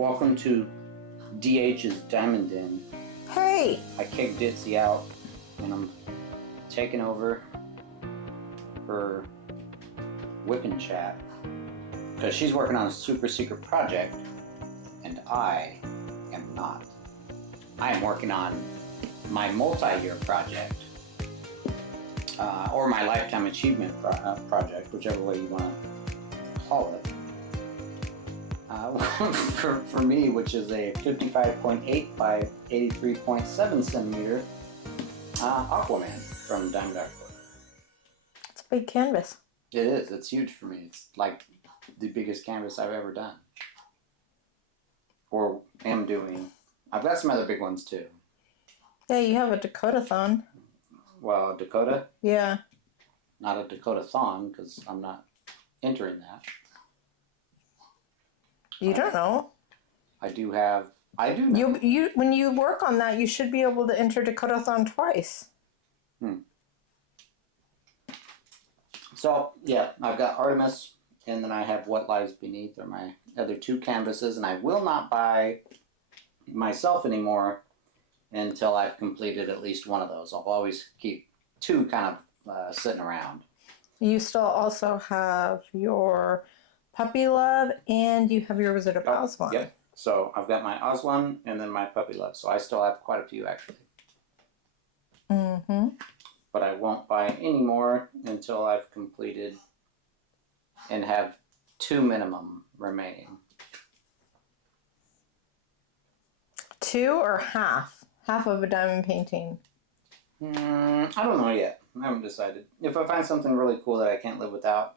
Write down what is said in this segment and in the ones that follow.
Welcome to DH's Diamond Den. Hey! I kicked Ditzy out and I'm taking over her WIP and chat because she's working on a super secret project and I am not. I am working on my multi-year project or my lifetime achievement project, whichever way you want to call it. For me, which is a 55.8 by 83.7 centimeter Aquaman from Diamond Dark. It's a big canvas. It is. It's huge for me. It's like the biggest canvas I've ever done. Or am doing. I've got some other big ones too. Yeah, you have a Dakota-thon. Well, Dakota? Yeah. Not a Dakota-thon, because I'm not entering that. You don't know. I do know. You when you work on that, you should be able to enter Dakota-thon twice. So, yeah, I've got Artemis, and then I have What Lies Beneath, are my other two canvases, and I will not buy myself anymore until I've completed at least one of those. I'll always keep two kind of sitting around. You still also have your Puppy Love, and you have your Wizard of Oz one. Yep. So I've got my Oz one, and then my Puppy Love. So I still have quite a few, actually. Mm-hmm. But I won't buy any more until I've completed and have two minimum remaining. Two or half? Half of a diamond painting. I don't know yet. I haven't decided. If I find something really cool that I can't live without,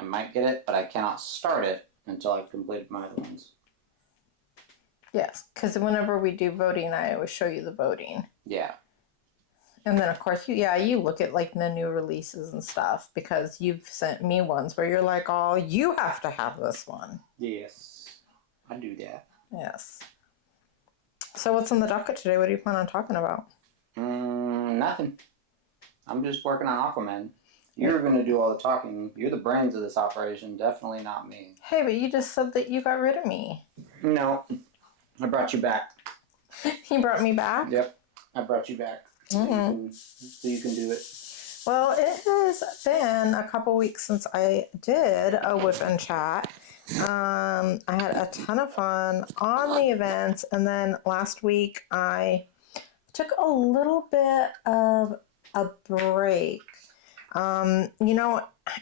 I might get it, but I cannot start it until I've completed my other ones. Yes, because whenever we do voting, I always show you the voting. Yeah. And then, of course, you look at, like, the new releases and stuff, because you've sent me ones where you're like, oh, you have to have this one. Yes, I do that. Yes. So what's on the docket today? What do you plan on talking about? Nothing. I'm just working on Aquaman. You're going to do all the talking. You're the brains of this operation, definitely not me. Hey, but you just said that you got rid of me. No, I brought you back. You brought me back? Yep, I brought you back. So you can do it. Well, it has been a couple weeks since I did a WIP and chat. I had a ton of fun on the events, and then last week I took a little bit of a break. You know,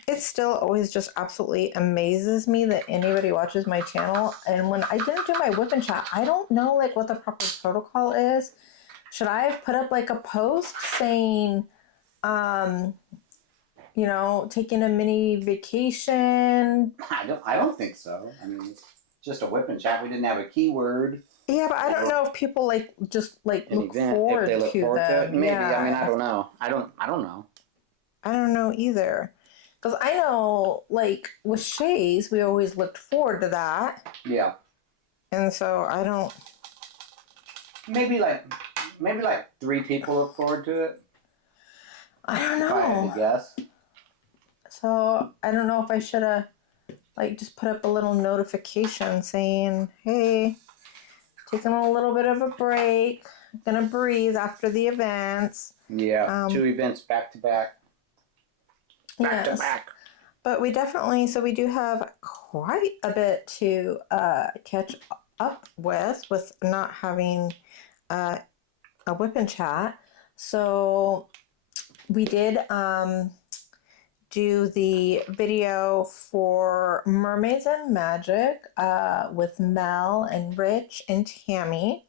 it still always just absolutely amazes me that anybody watches my channel. And when I didn't do my WIP and chat, I don't know like what the proper protocol is. Should I have put up like a post saying, you know, taking a mini vacation? I don't think so. I mean, it's just a WIP and chat. We didn't have a keyword. Yeah, but I don't know if people like just like look forward to them. Maybe. Yeah. I mean, I don't know. I don't know. I don't know either. Because I know, like, with Shays, we always looked forward to that. Yeah. And so I don't... Maybe like 3 people look forward to it. I don't know. If I had to guess. So I don't know if I should have, like, just put up a little notification saying, hey, taking a little bit of a break. Gonna breathe after the events. Yeah, 2 events back to back. Back to back. But we definitely, so we do have quite a bit to catch up with not having a WIP and chat. So we did do the video for Mermaids and Magic with Mel and Rich and Tammy.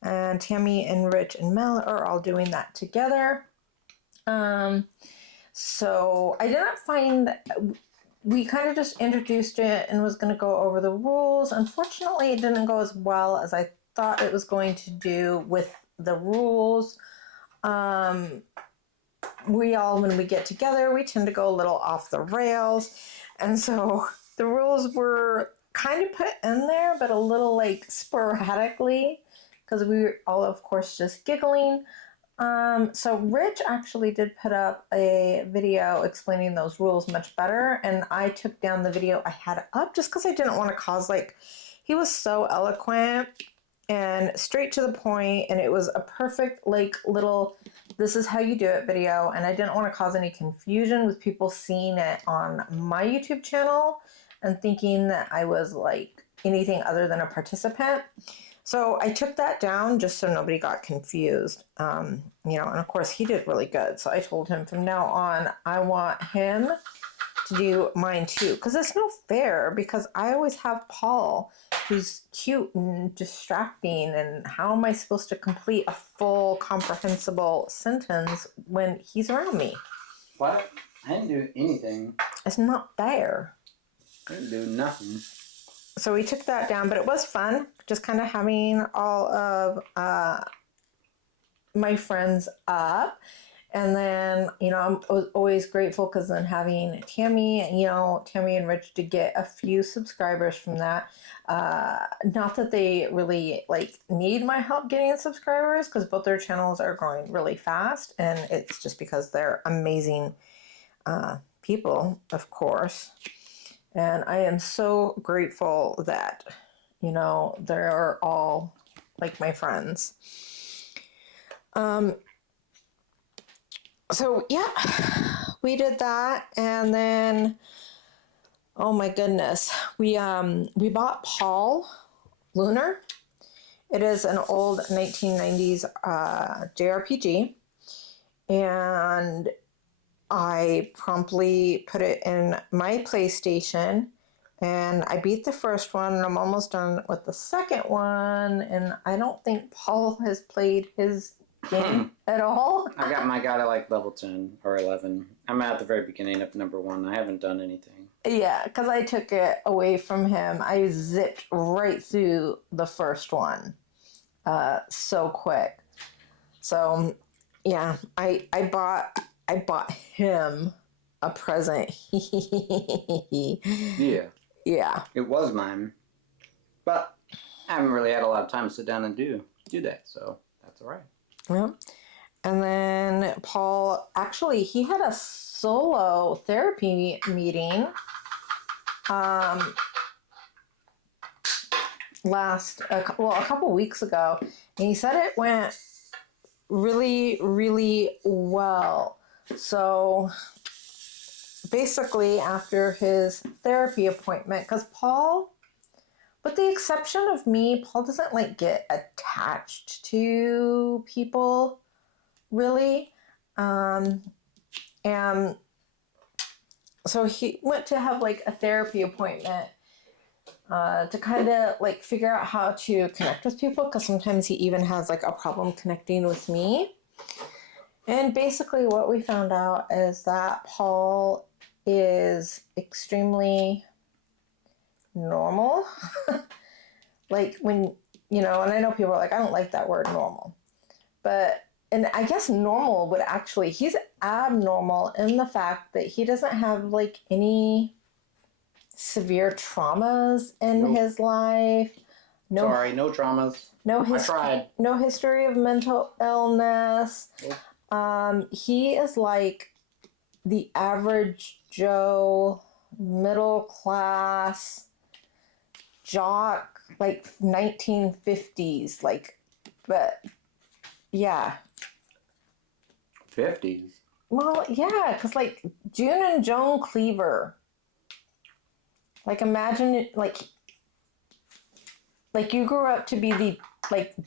And Tammy and Rich and Mel are all doing that together. So I did not find, we kind of just introduced it and was going to go over the rules. Unfortunately, it didn't go as well as I thought it was going to do with the rules. We all, when we get together, we tend to go a little off the rails. And so the rules were kind of put in there, but a little like sporadically, because we were all, of course, just giggling. So Rich actually did put up a video explaining those rules much better, and I took down the video I had up just because I didn't want to cause like he was so eloquent and straight to the point, and it was a perfect like little this is how you do it video, and I didn't want to cause any confusion with people seeing it on my YouTube channel and thinking that I was like anything other than a participant. So I took that down just so nobody got confused. And of course he did really good. So I told him from now on, I want him to do mine too. Because it's no fair, because I always have Paul, who's cute and distracting. And how am I supposed to complete a full comprehensible sentence when he's around me? What? I didn't do anything. It's not fair. I didn't do nothing. So we took that down, but it was fun just kind of having all of my friends up. And then, I'm always grateful because then having Tammy and Rich to get a few subscribers from that. Not that they really need my help getting subscribers, because both their channels are growing really fast, and it's just because they're amazing people, of course. And I am so grateful that, they're all like my friends. So yeah, we did that. And then, oh my goodness, we bought Paul Lunar. It is an old 1990s JRPG. And I promptly put it in my PlayStation, and I beat the first one, and I'm almost done with the second one, and I don't think Paul has played his game at all. I got my guy to level 10 or 11. I'm at the very beginning of number 1. I haven't done anything. Yeah, because I took it away from him. I zipped right through the first one so quick. So, yeah, I bought him a present. Yeah. Yeah. It was mine. But I haven't really had a lot of time to sit down and do that, so that's all right. Yeah. And then Paul, actually, he had a solo therapy meeting a couple weeks ago. And he said it went really, really well. So basically, after his therapy appointment, because Paul, with the exception of me, Paul doesn't get attached to people, really. And so he went to have a therapy appointment to kind of figure out how to connect with people, because sometimes he even has a problem connecting with me. And basically what we found out is that Paul is extremely normal. When, and I know people are I don't like that word normal. And I guess normal would actually, he's abnormal in the fact that he doesn't have any severe traumas in his life. No traumas. I tried. No history of mental illness. Nope. He is the average Joe, middle class jock, 1950s, but yeah. 50s? Well, yeah, because June and Joan Cleaver. Imagine it, you grew up to be the,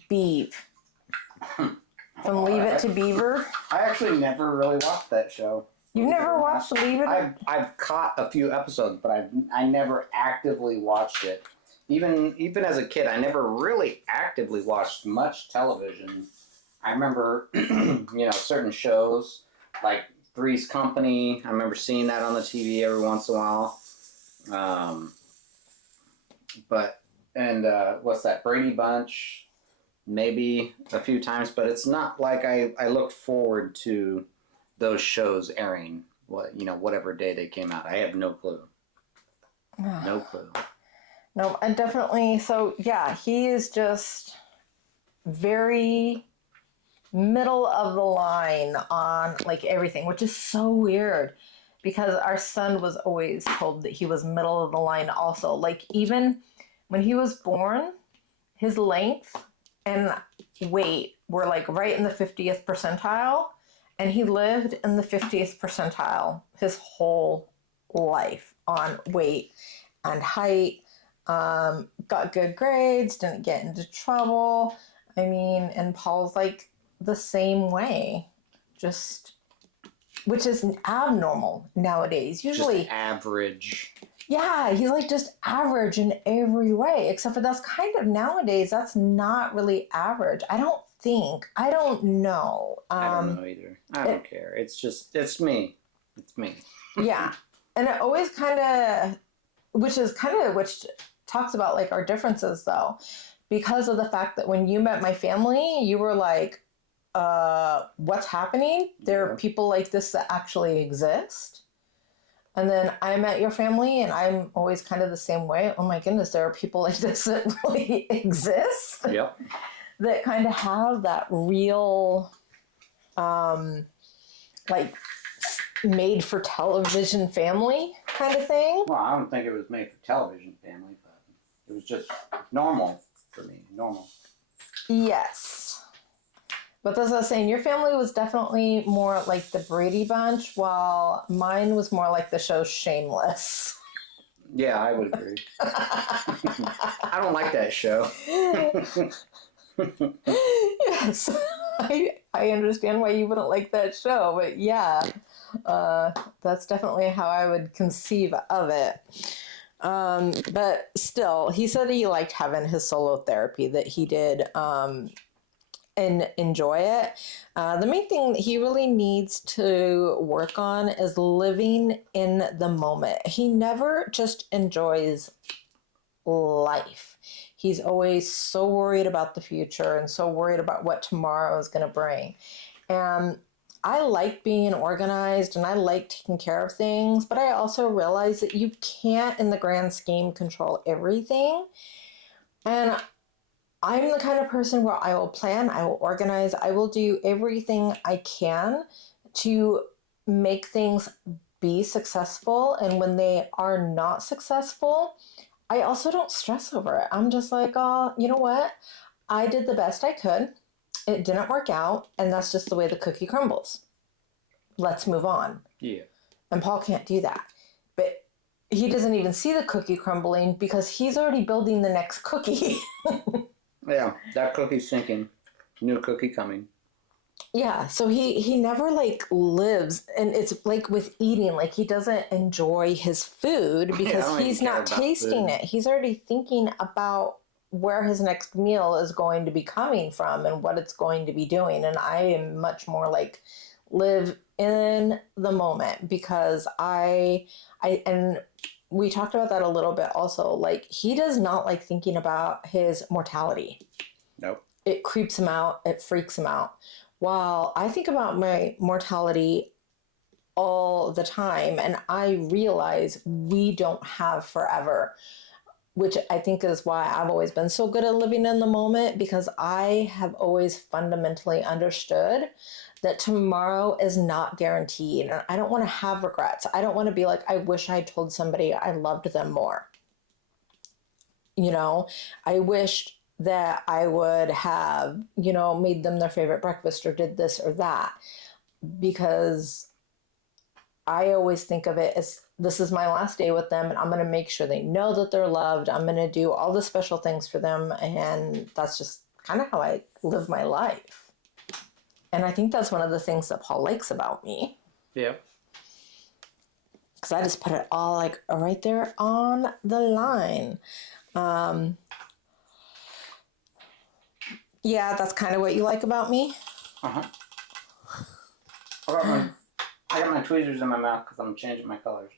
Beeve. From Leave It to Beaver. I actually never really watched that show. You've never watched Leave It? I've caught a few episodes, but I never actively watched it. Even as a kid, I never really actively watched much television. I remember, certain shows, like Three's Company. I remember seeing that on the TV every once in a while. What's that, Brady Bunch? Maybe a few times, but it's not like I look forward to those shows airing, whatever day they came out. I have no clue. No clue. No, and definitely, so yeah, he is just very middle of the line on everything, which is so weird, because our son was always told that he was middle of the line also. Even when he was born, his length and weight were like right in the 50th percentile, and he lived in the 50th percentile his whole life on weight and height. Got good grades, didn't get into trouble. I mean, and Paul's like the same way, just, which is abnormal nowadays. Usually just average. Yeah, he's like just average in every way, except for that's kind of nowadays, that's not really average. I don't know. I don't know either. I don't care. It's me. It's me. Yeah. And it always which talks about like our differences though, because of the fact that when you met my family, you were like, what's happening? There are people like this that actually exist. And then I met your family, and I'm always kind of the same way. Oh my goodness, there are people like this that really exist. Yep. That kind of have that real, like, made for television family kind of thing. Well, I don't think it was made for television family, but it was just normal for me. Normal. Yes. But as I was saying, your family was definitely more like the Brady Bunch, while mine was more like the show Shameless. Yeah, I would agree. I don't like that show. Yes, I understand why you wouldn't like that show, but yeah, that's definitely how I would conceive of it. But still, he said he liked having his solo therapy, that he did and enjoy it. The main thing that he really needs to work on is living in the moment. He never just enjoys life. He's always so worried about the future and so worried about what tomorrow is going to bring. And I like being organized and I like taking care of things, but I also realize that you can't, in the grand scheme, control everything. And I'm the kind of person where I will plan, I will organize, I will do everything I can to make things be successful. And when they are not successful, I also don't stress over it. I'm just like, oh, you know what? I did the best I could. It didn't work out, and that's just the way the cookie crumbles. Let's move on. Yeah. And Paul can't do that. But he doesn't even see the cookie crumbling because he's already building the next cookie. Yeah, that cookie's sinking. New cookie coming. Yeah, so he never like lives, and it's like with eating, like he doesn't enjoy his food because he's not tasting it. He's already thinking about where his next meal is going to be coming from and what it's going to be doing. And I am much more like live in the moment, because and we talked about that a little bit also. Like, he does not like thinking about his mortality. Nope. It creeps him out. It freaks him out. While I think about my mortality all the time, and I realize we don't have forever, which I think is why I've always been so good at living in the moment, because I have always fundamentally understood that tomorrow is not guaranteed. And I don't want to have regrets. I don't want to be like, I wish I told somebody I loved them more. You know, I wished that I would have, you know, made them their favorite breakfast or did this or that, because I always think of it as, this is my last day with them, and I'm going to make sure they know that they're loved. I'm going to do all the special things for them. And that's just kind of how I live my life. And I think that's one of the things that Paul likes about me. Yeah. Because I just put it all like right there on the line. Yeah, that's kind of what you like about me. Uh-huh. I got my tweezers in my mouth because I'm changing my colors.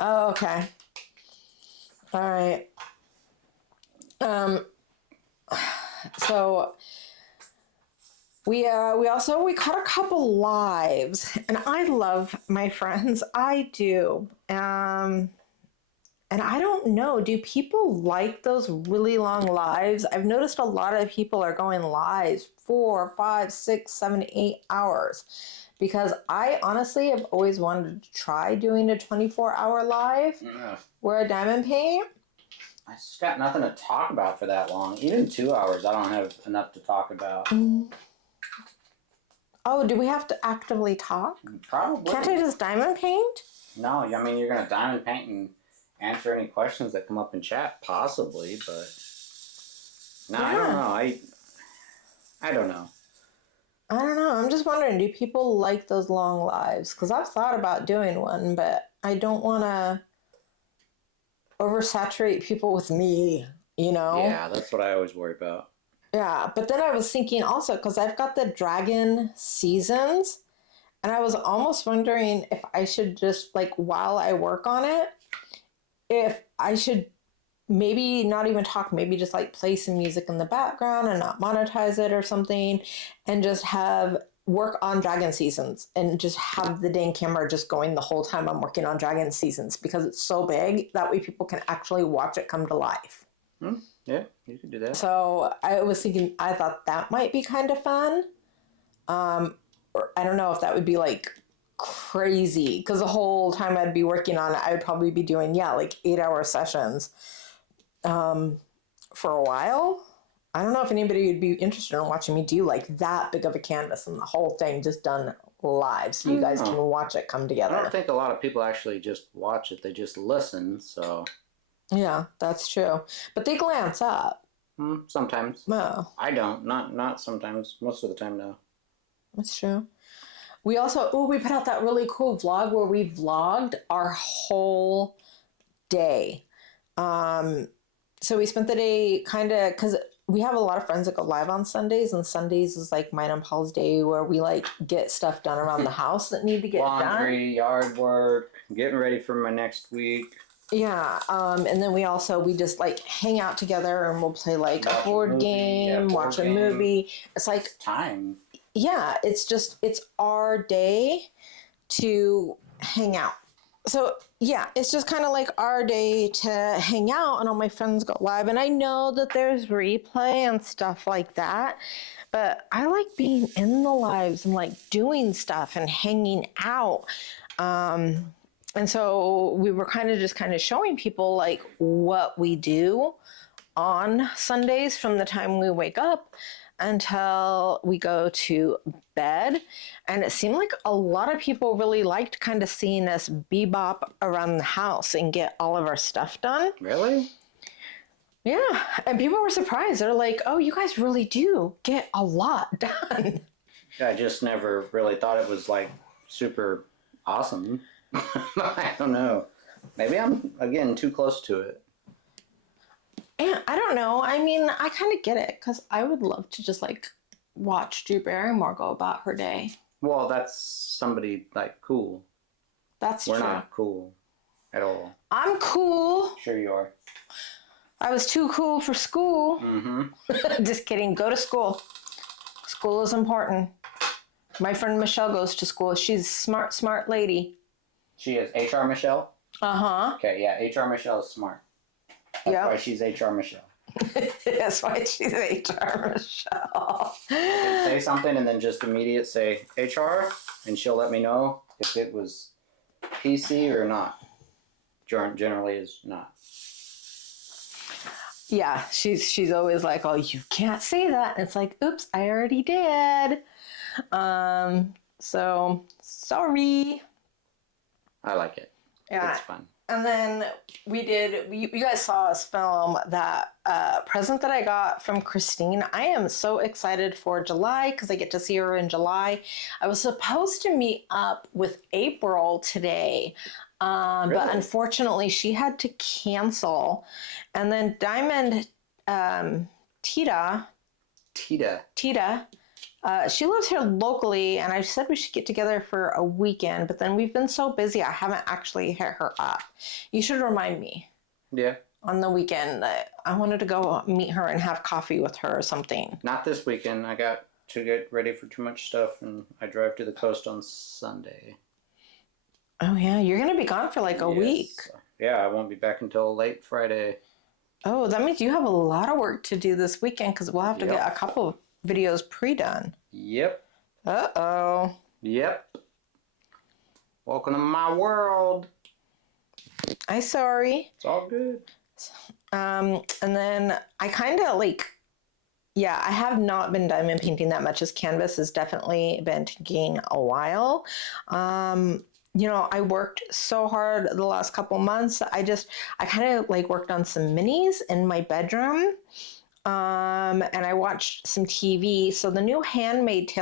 Oh, okay. All right. So we caught a couple lives, and I love my friends. I do. And I don't know, do people like those really long lives? I've noticed a lot of people are going lives 4, 5, 6, 7, 8 hours, because I honestly have always wanted to try doing a 24-hour live where I diamond paint. I just got nothing to talk about for that long. Even 2 hours, I don't have enough to talk about. Oh, do we have to actively talk? Probably. Can't I just diamond paint? No, I mean, you're going to diamond paint and answer any questions that come up in chat, possibly, but... No, I don't know. I don't know. I don't know. I'm just wondering, do people like those long lives? Because I've thought about doing one, but I don't want to oversaturate people with me, you know? Yeah, that's what I always worry about. Yeah, but then I was thinking also, because I've got the dragon seasons, and I was almost wondering if I should just, like, while I work on it, if I should maybe not even talk, maybe just like play some music in the background and not monetize it or something, and just have work on dragon seasons and just have the dang camera just going the whole time I'm working on dragon seasons, because it's so big that way people can actually watch it come to life. Yeah, you could do that. So I was thinking, I thought that might be kind of fun. Or I don't know if that would be like crazy, because the whole time I'd be working on it, I would probably be doing, like 8-hour sessions for a while. I don't know if anybody would be interested in watching me do like that big of a canvas and the whole thing just done live, so you guys can watch it come together. I don't think a lot of people actually just watch it, they just listen, so... Yeah, that's true. But they glance up. Sometimes. Oh. I don't. Not sometimes. Most of the time, no. That's true. We also, we put out that really cool vlog where we vlogged our whole day. So we spent the day kind of, because we have a lot of friends that go live on Sundays, and Sundays is like mine and Paul's day where we like get stuff done around the house that need to get done. Laundry, yard work, getting ready for my next week. Yeah, and then we just like hang out together and we'll play like a board game, watch a movie. It's like time. Yeah, it's our day to hang out. So yeah, it's just kind of like our day to hang out, and all my friends go live. And I know that there's replay and stuff like that, but I like being in the lives and like doing stuff and hanging out. And so we were kind of showing people like what we do on Sundays from the time we wake up until we go to bed. And it seemed like a lot of people really liked kind of seeing us bebop around the house and get all of our stuff done. Really? Yeah. And people were surprised. They're like, oh, you guys really do get a lot done. I just never really thought it was like super awesome. I don't know. Maybe I'm, again, too close to it. And I don't know. I mean, I kind of get it, because I would love to just like watch Drew Barrymore go about her day. Well, that's somebody like cool. That's true. We're not cool at all. I'm cool. Sure you are. I was too cool for school. Mm-hmm. Just kidding. Go to school. School is important. My friend Michelle goes to school. She's a smart lady. She is HR Michelle? Uh-huh. Okay, yeah, HR Michelle is smart. That's why she's HR Michelle. That's why she's HR Michelle. Say something and then just immediate say HR, and she'll let me know if it was PC or not. Generally is not. Yeah, she's always like, oh, you can't say that. And it's like, oops, I already did. So sorry. I like it. Yeah. It's fun. And then you guys saw us film that present that I got from Christine. I am so excited for July because I get to see her in July. I was supposed to meet up with April today, Really? but unfortunately she had to cancel. And then Diamond Tita, she lives here locally, and I said we should get together for a weekend, but then we've been so busy I haven't actually hit her up. You should remind me. Yeah. On the weekend, I wanted to go meet her and have coffee with her or something. Not this weekend. I got to get ready for too much stuff, and I drive to the coast on Sunday. Oh yeah, you're going to be gone for like a week. Yeah, I won't be back until late Friday. Oh, that means you have a lot of work to do this weekend, because we'll have to get a couple of videos pre-done. Yep. Uh-oh. Yep. Welcome to my world. I'm sorry. It's all good. And then I kind of like, yeah, I have not been diamond painting that much. As canvas has definitely been taking a while. I worked so hard the last couple months. I kind of like worked on some minis in my bedroom. And I watched some TV. So the new Handmaid's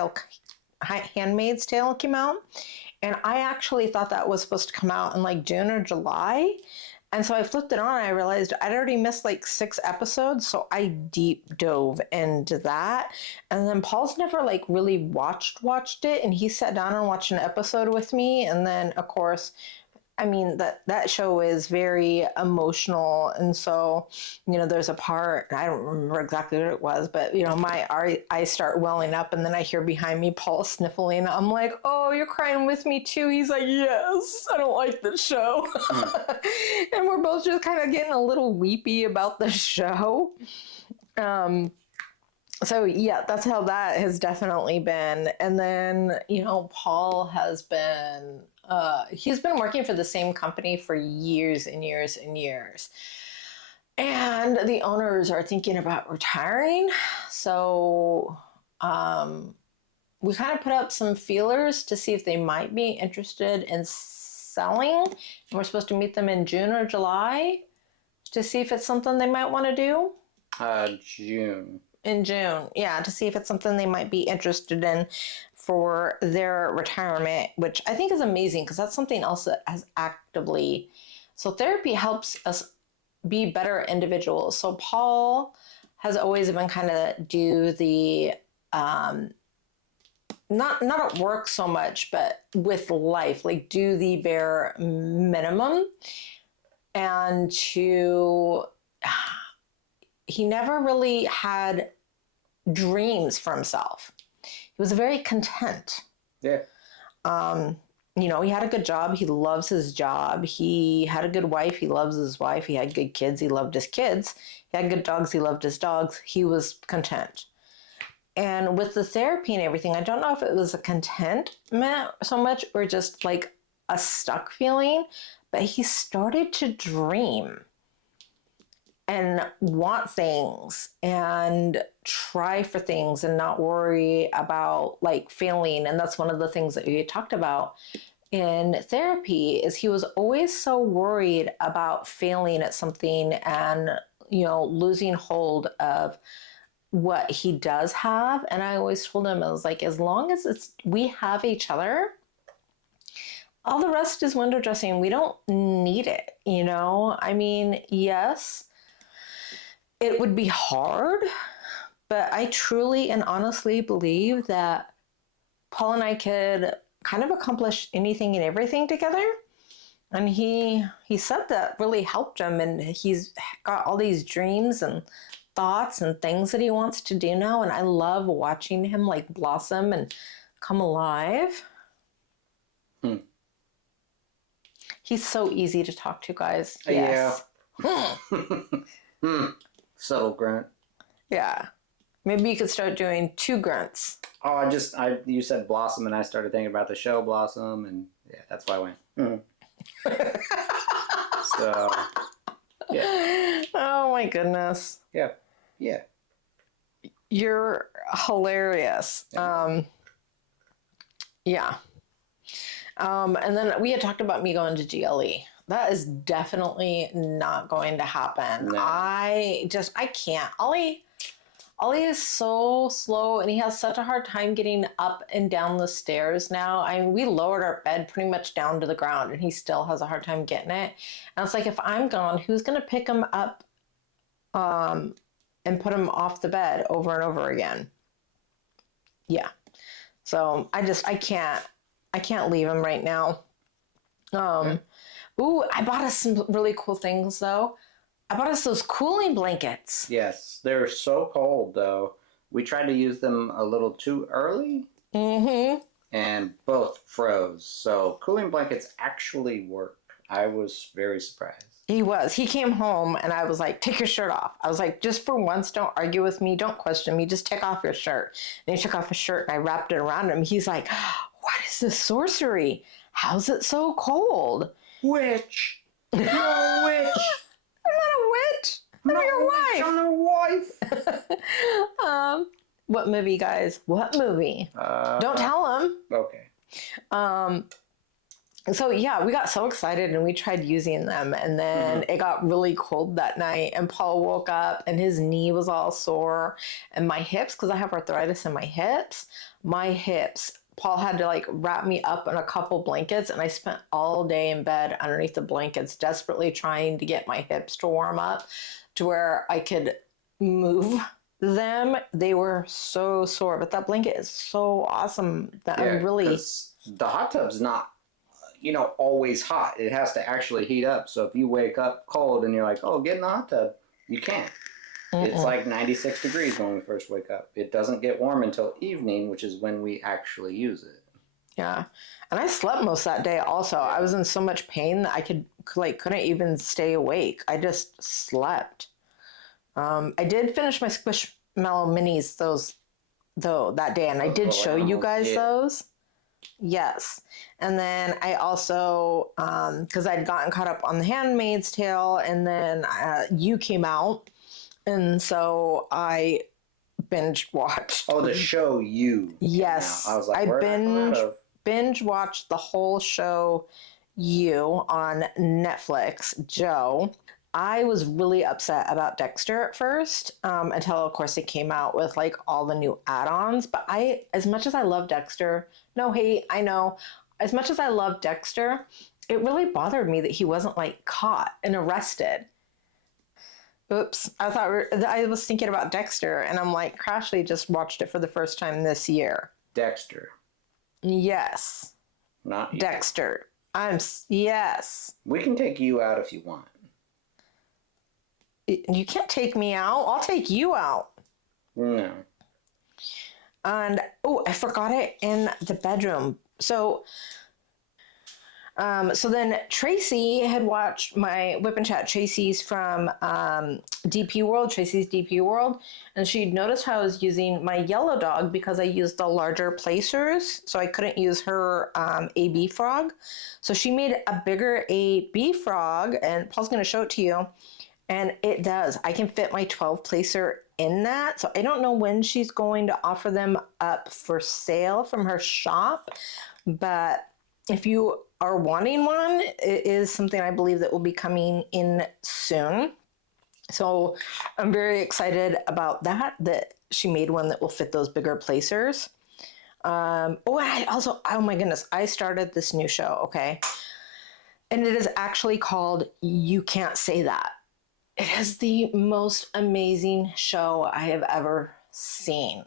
Tale came out. And I actually thought that was supposed to come out in like June or July. And so I flipped it on and I realized I'd already missed like 6 episodes. So I deep dove into that. And then Paul's never like really watched it. And he sat down and watched an episode with me. And then of course, I mean, that show is very emotional. And so, there's a part, I don't remember exactly what it was, but, my eyes start welling up and then I hear behind me Paul sniffling. I'm like, oh, you're crying with me too? He's like, yes, I don't like this show. And we're both just kind of getting a little weepy about the show. So yeah, that's how that has definitely been. And then, Paul has been, he's been working for the same company for years and years and years. And the owners are thinking about retiring. So we kind of put up some feelers to see if they might be interested in selling. And we're supposed to meet them in June or July to see if it's something they might want to do. June. In June, yeah, to see if it's something they might be interested in for their retirement, which I think is amazing because that's something else that has actively. So therapy helps us be better individuals. So Paul has always been kind of do the not at work so much, but with life, like do the bare minimum, and he never really had dreams for himself. He was very content. Yeah. He had a good job. He loves his job. He had a good wife. He loves his wife. He had good kids. He loved his kids. He had good dogs. He loved his dogs. He was content. And with the therapy and everything, I don't know if it was a contentment so much or just like a stuck feeling, but he started to dream and want things and try for things and not worry about like failing. And that's one of the things that we talked about in therapy is he was always so worried about failing at something and, losing hold of what he does have. And I always told him, I was like, as long as we have each other, all the rest is window dressing. We don't need it, I mean, yes, it would be hard, but I truly and honestly believe that Paul and I could kind of accomplish anything and everything together. And he said that really helped him, and he's got all these dreams and thoughts and things that he wants to do now. And I love watching him like blossom and come alive. He's so easy to talk to, guys. Yes. Yeah. Subtle grunt. Yeah. Maybe you could start doing 2 grunts. Oh, you said Blossom and I started thinking about the show Blossom, and yeah, that's why I went. So, yeah. Oh my goodness. Yeah. Yeah. You're hilarious. Yeah. And then we had talked about me going to GLE. That is definitely not going to happen. No. I can't. Ollie is so slow and he has such a hard time getting up and down the stairs now. I mean, we lowered our bed pretty much down to the ground and he still has a hard time getting it. And it's like, if I'm gone, who's going to pick him up and put him off the bed over and over again? Yeah. So I can't leave him right now. Okay. Ooh, I bought us some really cool things, though. I bought us those cooling blankets. Yes, they're so cold, though. We tried to use them a little too early. Mm-hmm. And both froze. So cooling blankets actually work. I was very surprised. He came home, and I was like, take your shirt off. I was like, just for once, don't argue with me. Don't question me. Just take off your shirt. And he took off his shirt, and I wrapped it around him. He's like, what is this sorcery? How's it so cold? Witch. You're a witch. I'm not a witch. I'm your wife. I'm your wife. What movie, guys? What movie? Don't tell him. Okay. So yeah, we got so excited and we tried using them, and then it got really cold that night, and Paul woke up and his knee was all sore, and my hips, because I have arthritis in my hips, Paul had to like wrap me up in a couple blankets, and I spent all day in bed underneath the blankets desperately trying to get my hips to warm up to where I could move them. They were so sore, but that blanket is so awesome that I'm really... The hot tub's not, always hot. It has to actually heat up. So if you wake up cold and you're like, oh, get in the hot tub, you can't. It's like 96 degrees when we first wake up. It doesn't get warm until evening, which is when we actually use it. Yeah. And I slept most that day also. I was in so much pain that I couldn't even stay awake. I just slept. I did finish my Squishmallow minis that day, and I did show you guys those. Yes. And then I also, because I'd gotten caught up on The Handmaid's Tale, and then you came out, and so I binge watched. Oh, the show You. Yes. I was like, I binge watched the whole show You on Netflix, Joe. I was really upset about Dexter at first, until of course it came out with like all the new add-ons. But as much as I love Dexter, no hate, I know. As much as I love Dexter, it really bothered me that he wasn't like caught and arrested. Oops, I was thinking about Dexter, and I'm like, Crashley just watched it for the first time this year. Dexter. Yes. Not you. Dexter. Yes. We can take you out if you want. You can't take me out. I'll take you out. No. And, I forgot it in the bedroom. So then Tracy had watched my Whip and Chat Tracy's from Tracy's DP World, and she'd noticed how I was using my yellow dog because I used the larger placers, so I couldn't use her AB frog. So she made a bigger AB frog, and Paul's going to show it to you, and it does. I can fit my 12 placer in that, so I don't know when she's going to offer them up for sale from her shop, but if you are wanting one, it is something I believe that will be coming in soon. So I'm very excited about that she made one that will fit those bigger placers. And I also, oh my goodness, I started this new show, okay? And it is actually called You Can't Say That. It is the most amazing show I have ever seen.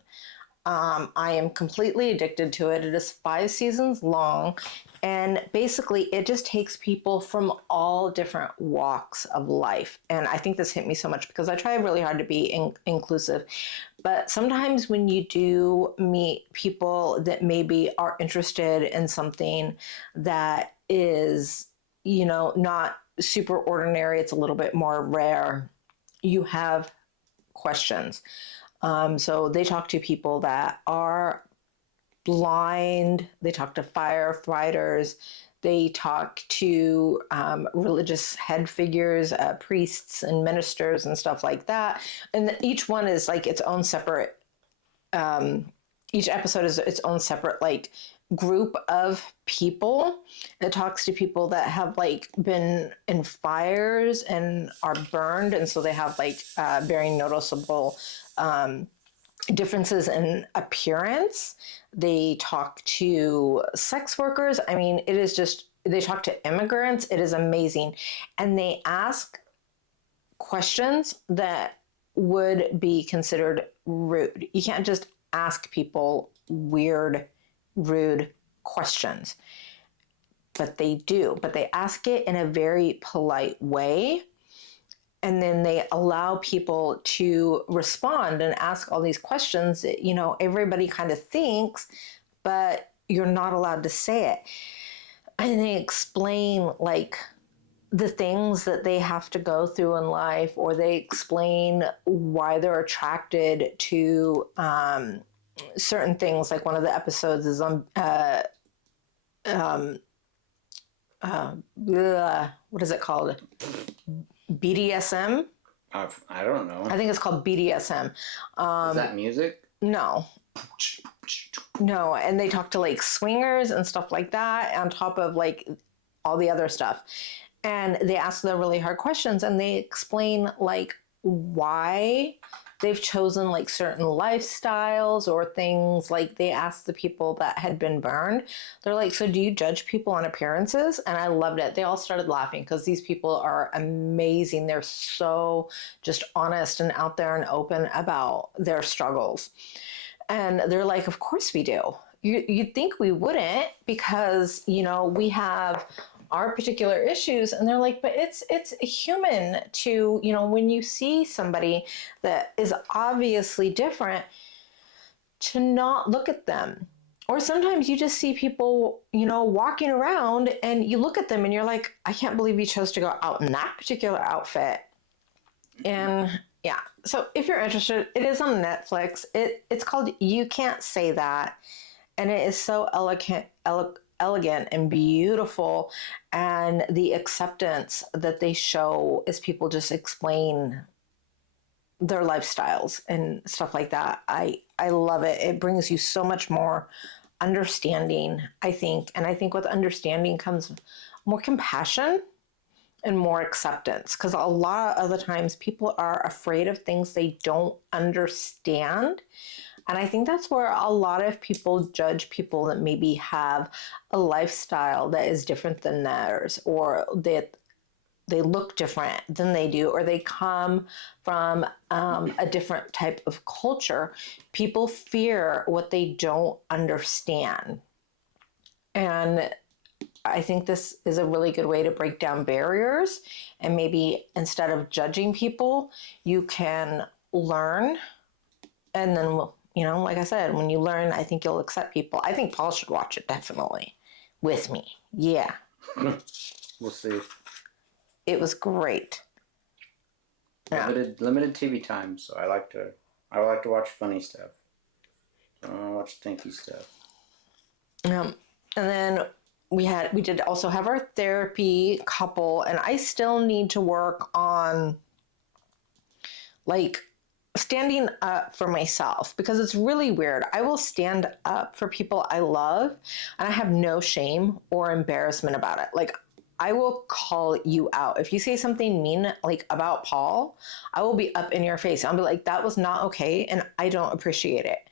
I am completely addicted to it. It is 5 seasons long, and basically it just takes people from all different walks of life. And I think this hit me so much because I try really hard to be inclusive. But sometimes when you do meet people that maybe are interested in something that is, not super ordinary, it's a little bit more rare, you have questions. So they talk to people that are blind, they talk to firefighters, they talk to religious head figures, priests and ministers and stuff like that. And each one is like its own separate, each episode is its own separate like group of people. It talks to people that have like been in fires and are burned, and so they have like very noticeable differences in appearance. They talk to sex workers. I mean, it is just, they talk to immigrants. It is amazing. And they ask questions that would be considered rude. You can't just ask people weird, rude questions. But they do. But they ask it in a very polite way. And then they allow people to respond and ask all these questions that, everybody kind of thinks, but you're not allowed to say it. And they explain like the things that they have to go through in life, or they explain why they're attracted to certain things. Like one of the episodes is on what is it called? BDSM, I don't know. I think it's called BDSM. Is that music? No. No, and they talk to like swingers and stuff like that on top of like all the other stuff. And they ask the really hard questions and they explain like why they've chosen like certain lifestyles or things. Like they asked the people that had been burned, they're like, so do you judge people on appearances? And I loved it. They all started laughing because these people are amazing. They're so just honest and out there and open about their struggles. And they're like, of course we do. You'd think we wouldn't because, you know, we have our particular issues. And they're like, but it's human to, you know, when you see somebody that is obviously different, to not look at them. Or sometimes you just see people, you know, walking around and you look at them and you're like, I can't believe you chose to go out in that particular outfit. And yeah, so if you're interested, it is on Netflix. It's called You Can't Say That. And it is so elegant and beautiful. And the acceptance that they show as people just explain their lifestyles and stuff like that. I love it. It brings you so much more understanding, I think. And I think with understanding comes more compassion and more acceptance, because a lot of the times people are afraid of things they don't understand. And I think that's where a lot of people judge people that maybe have a lifestyle that is different than theirs, or that they look different than they do, or they come from a different type of culture. People fear what they don't understand. And I think this is a really good way to break down barriers. And maybe instead of judging people, you can learn. And then, you know, like I said, when you learn, I think you'll accept people. I think Paul should watch it definitely with me. Yeah. We'll see. It was great. Limited TV time, so I like to watch funny stuff. I don't want to watch stinky stuff. And then we did also have our therapy couple, and I still need to work on like standing up for myself, because it's really weird. I will stand up for people I love and I have no shame or embarrassment about it. Like I will call you out. If you say something mean like about Paul, I will be up in your face. I'll be like, that was not okay and I don't appreciate it.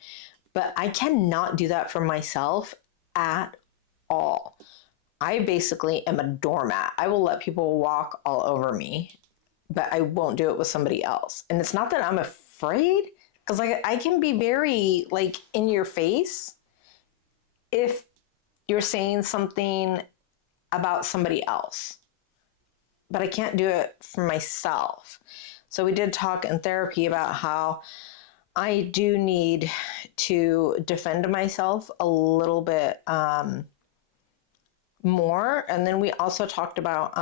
But I cannot do that for myself at all. I basically am a doormat. I will let people walk all over me, but I won't do it with somebody else. And it's not that I'm afraid, because like I can be very like in your face if you're saying something about somebody else, but I can't do it for myself. So we did talk in therapy about how I do need to defend myself a little bit more. And then we also talked about,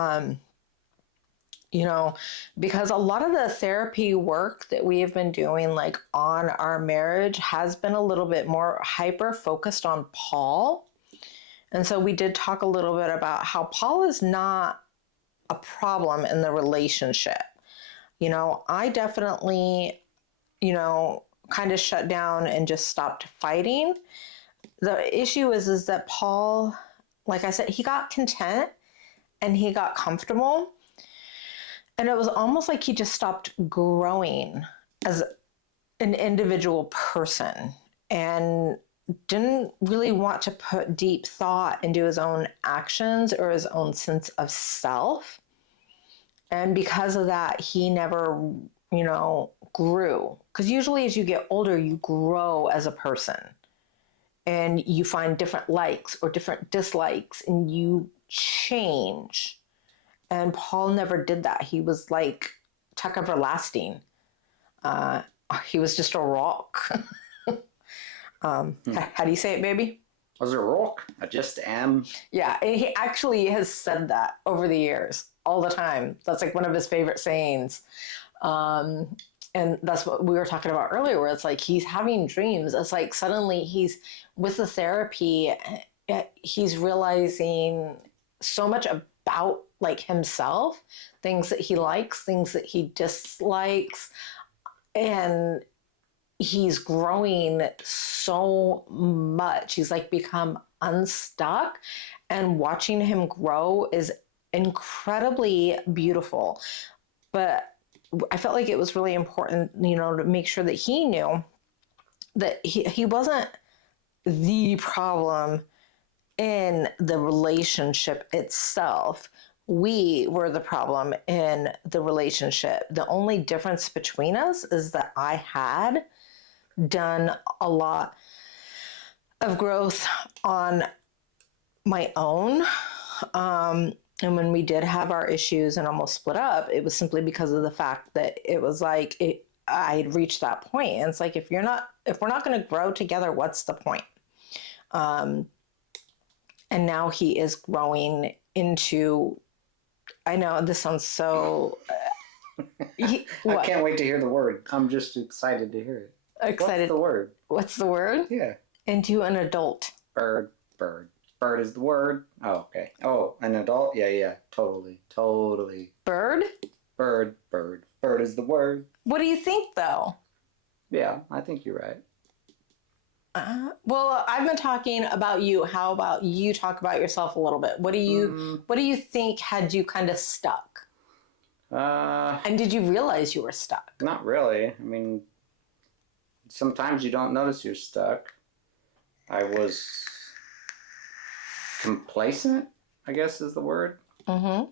you know, because a lot of the therapy work that we have been doing like on our marriage has been a little bit more hyper focused on Paul. And so we did talk a little bit about how Paul is not a problem in the relationship. You know, I definitely, you know, kind of shut down and just stopped fighting. The issue is that Paul, like I said, he got content and he got comfortable. And it was almost like he just stopped growing as an individual person and didn't really want to put deep thought into his own actions or his own sense of self. And because of that, he never, you know, grew. Because usually as you get older, you grow as a person and you find different likes or different dislikes and you change. And Paul never did that. He was like Chuck Everlasting. He was just a rock. How do you say it, baby? I was a rock. I just am. Yeah, and he actually has said that over the years, all the time. That's like one of his favorite sayings. And that's what we were talking about earlier, where it's like he's having dreams. It's like suddenly he's with the therapy, he's realizing so much about like himself, things that he likes, things that he dislikes. And he's growing so much. He's like become unstuck, and watching him grow is incredibly beautiful. But I felt like it was really important, to make sure that he knew that he wasn't the problem in the relationship itself. We were the problem in the relationship. The only difference between us is that I had done a lot of growth on my own. And when we did have our issues and almost split up, it was simply because of the fact that it was like I had reached that point. And it's like, if we're not going to grow together, what's the point? And now he is growing into, I know this sounds so... I can't wait to hear the word. I'm just excited to hear it. Excited. What's the word? What's the word? Yeah. Into an adult. Bird. Bird is the word. Oh, okay. Oh, an adult? Yeah. Totally. Bird? Bird. Bird is the word. What do you think, though? Yeah, I think you're right. Well, I've been talking about you. How about you talk about yourself a little bit? What do you think had you kind of stuck? And did you realize you were stuck? Not really. I mean, sometimes you don't notice you're stuck. I was complacent, I guess is the word. Mm-hmm.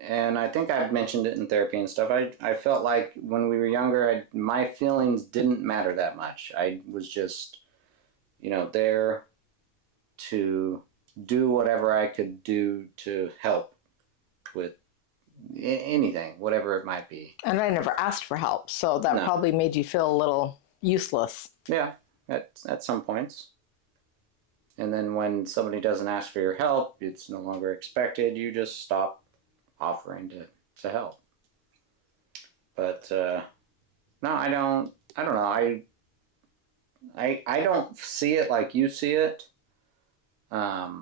And I think I've mentioned it in therapy and stuff. I felt like when we were younger, my feelings didn't matter that much. I was just, there to do whatever I could do to help with anything, whatever it might be. And I never asked for help, so that probably made you feel a little useless. Yeah, at some points. And then when somebody doesn't ask for your help, it's no longer expected. You just stop offering to help. But no, I don't know. I don't see it like you see it. But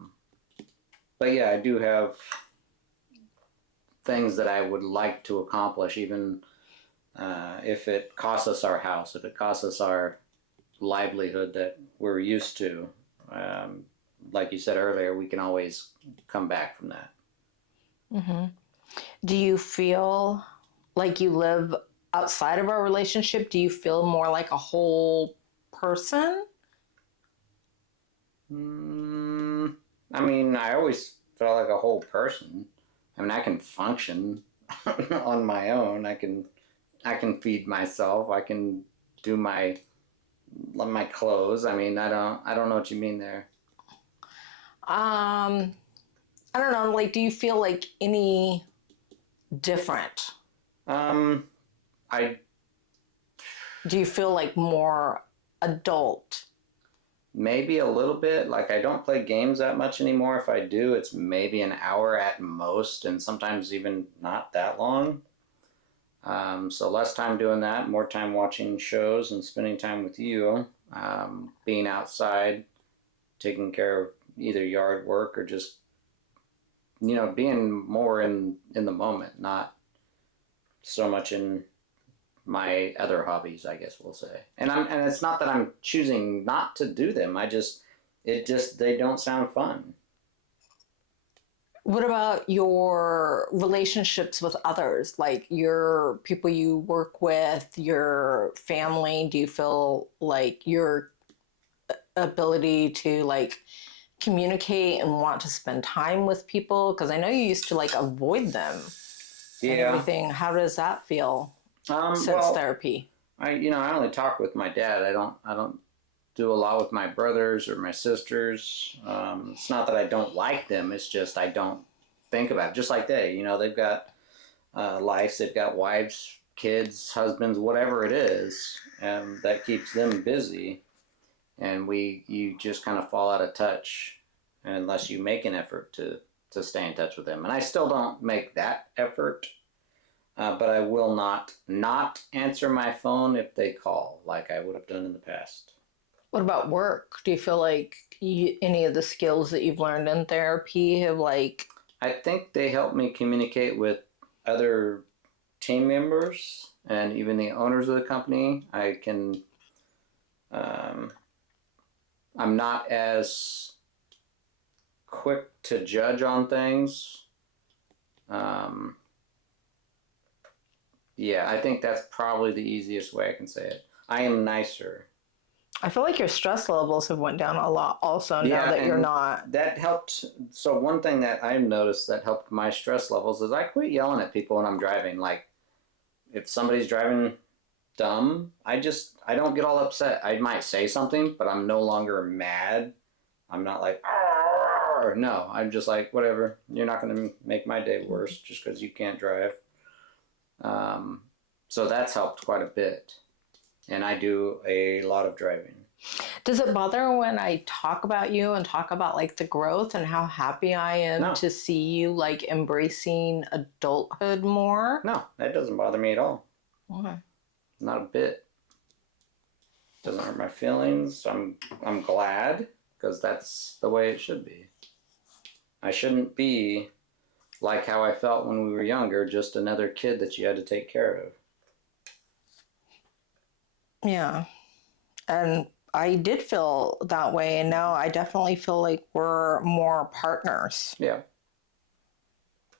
yeah, I do have things that I would like to accomplish, even if it costs us our house, if it costs us our livelihood that we're used to. Like you said earlier, we can always come back from that. Mm-hmm. Do you feel like you live outside of our relationship? Do you feel more like a whole person? I mean, I always felt like a whole person. I mean, I can function on my own. I can feed myself. I can do my clothes. I mean, I don't know what you mean there. I don't know. Like, do you feel like any different? Do you feel like more adult? Maybe a little bit. Like, I don't play games that much anymore. If I do, it's maybe an hour at most, and sometimes even not that long. So less time doing that, more time watching shows and spending time with you, being outside, taking care of either yard work or just, being more in the moment, not so much in my other hobbies, I guess we'll say. And it's not that I'm choosing not to do them. They don't sound fun. What about your relationships with others, like your people you work with, your family? Do you feel like your ability to like communicate and want to spend time with people? Because I know you used to like avoid them. Yeah. And everything. How does that feel since therapy? I only talk with my dad. I don't do a lot with my brothers or my sisters. It's not that I don't like them. It's just I don't think about it. Just like they've got lives. They've got wives, kids, husbands, whatever it is, and that keeps them busy. And you just kind of fall out of touch unless you make an effort to stay in touch with them. And I still don't make that effort. But I will not answer my phone if they call like I would have done in the past. What about work? Do you feel like any of the skills that you've learned in therapy have like... I think they help me communicate with other team members and even the owners of the company. I'm not as quick to judge on things. Yeah, I think that's probably the easiest way I can say it. I am nicer. I feel like your stress levels have went down a lot also now that you're not. That helped. So one thing that I've noticed that helped my stress levels is I quit yelling at people when I'm driving. Like, if somebody's driving dumb, I don't get all upset. I might say something, but I'm no longer mad. I'm not like, "Arr!" No, I'm just like, whatever. You're not going to make my day worse just because you can't drive. So that's helped quite a bit. And I do a lot of driving. Does it bother when I talk about you and talk about like the growth and how happy I am to see you like embracing adulthood more? No, that doesn't bother me at all. Okay. Not a bit. Doesn't hurt my feelings. I'm glad because that's the way it should be. I shouldn't be like how I felt when we were younger, just another kid that you had to take care of. Yeah. And I did feel that way, and now I definitely feel like we're more partners. Yeah.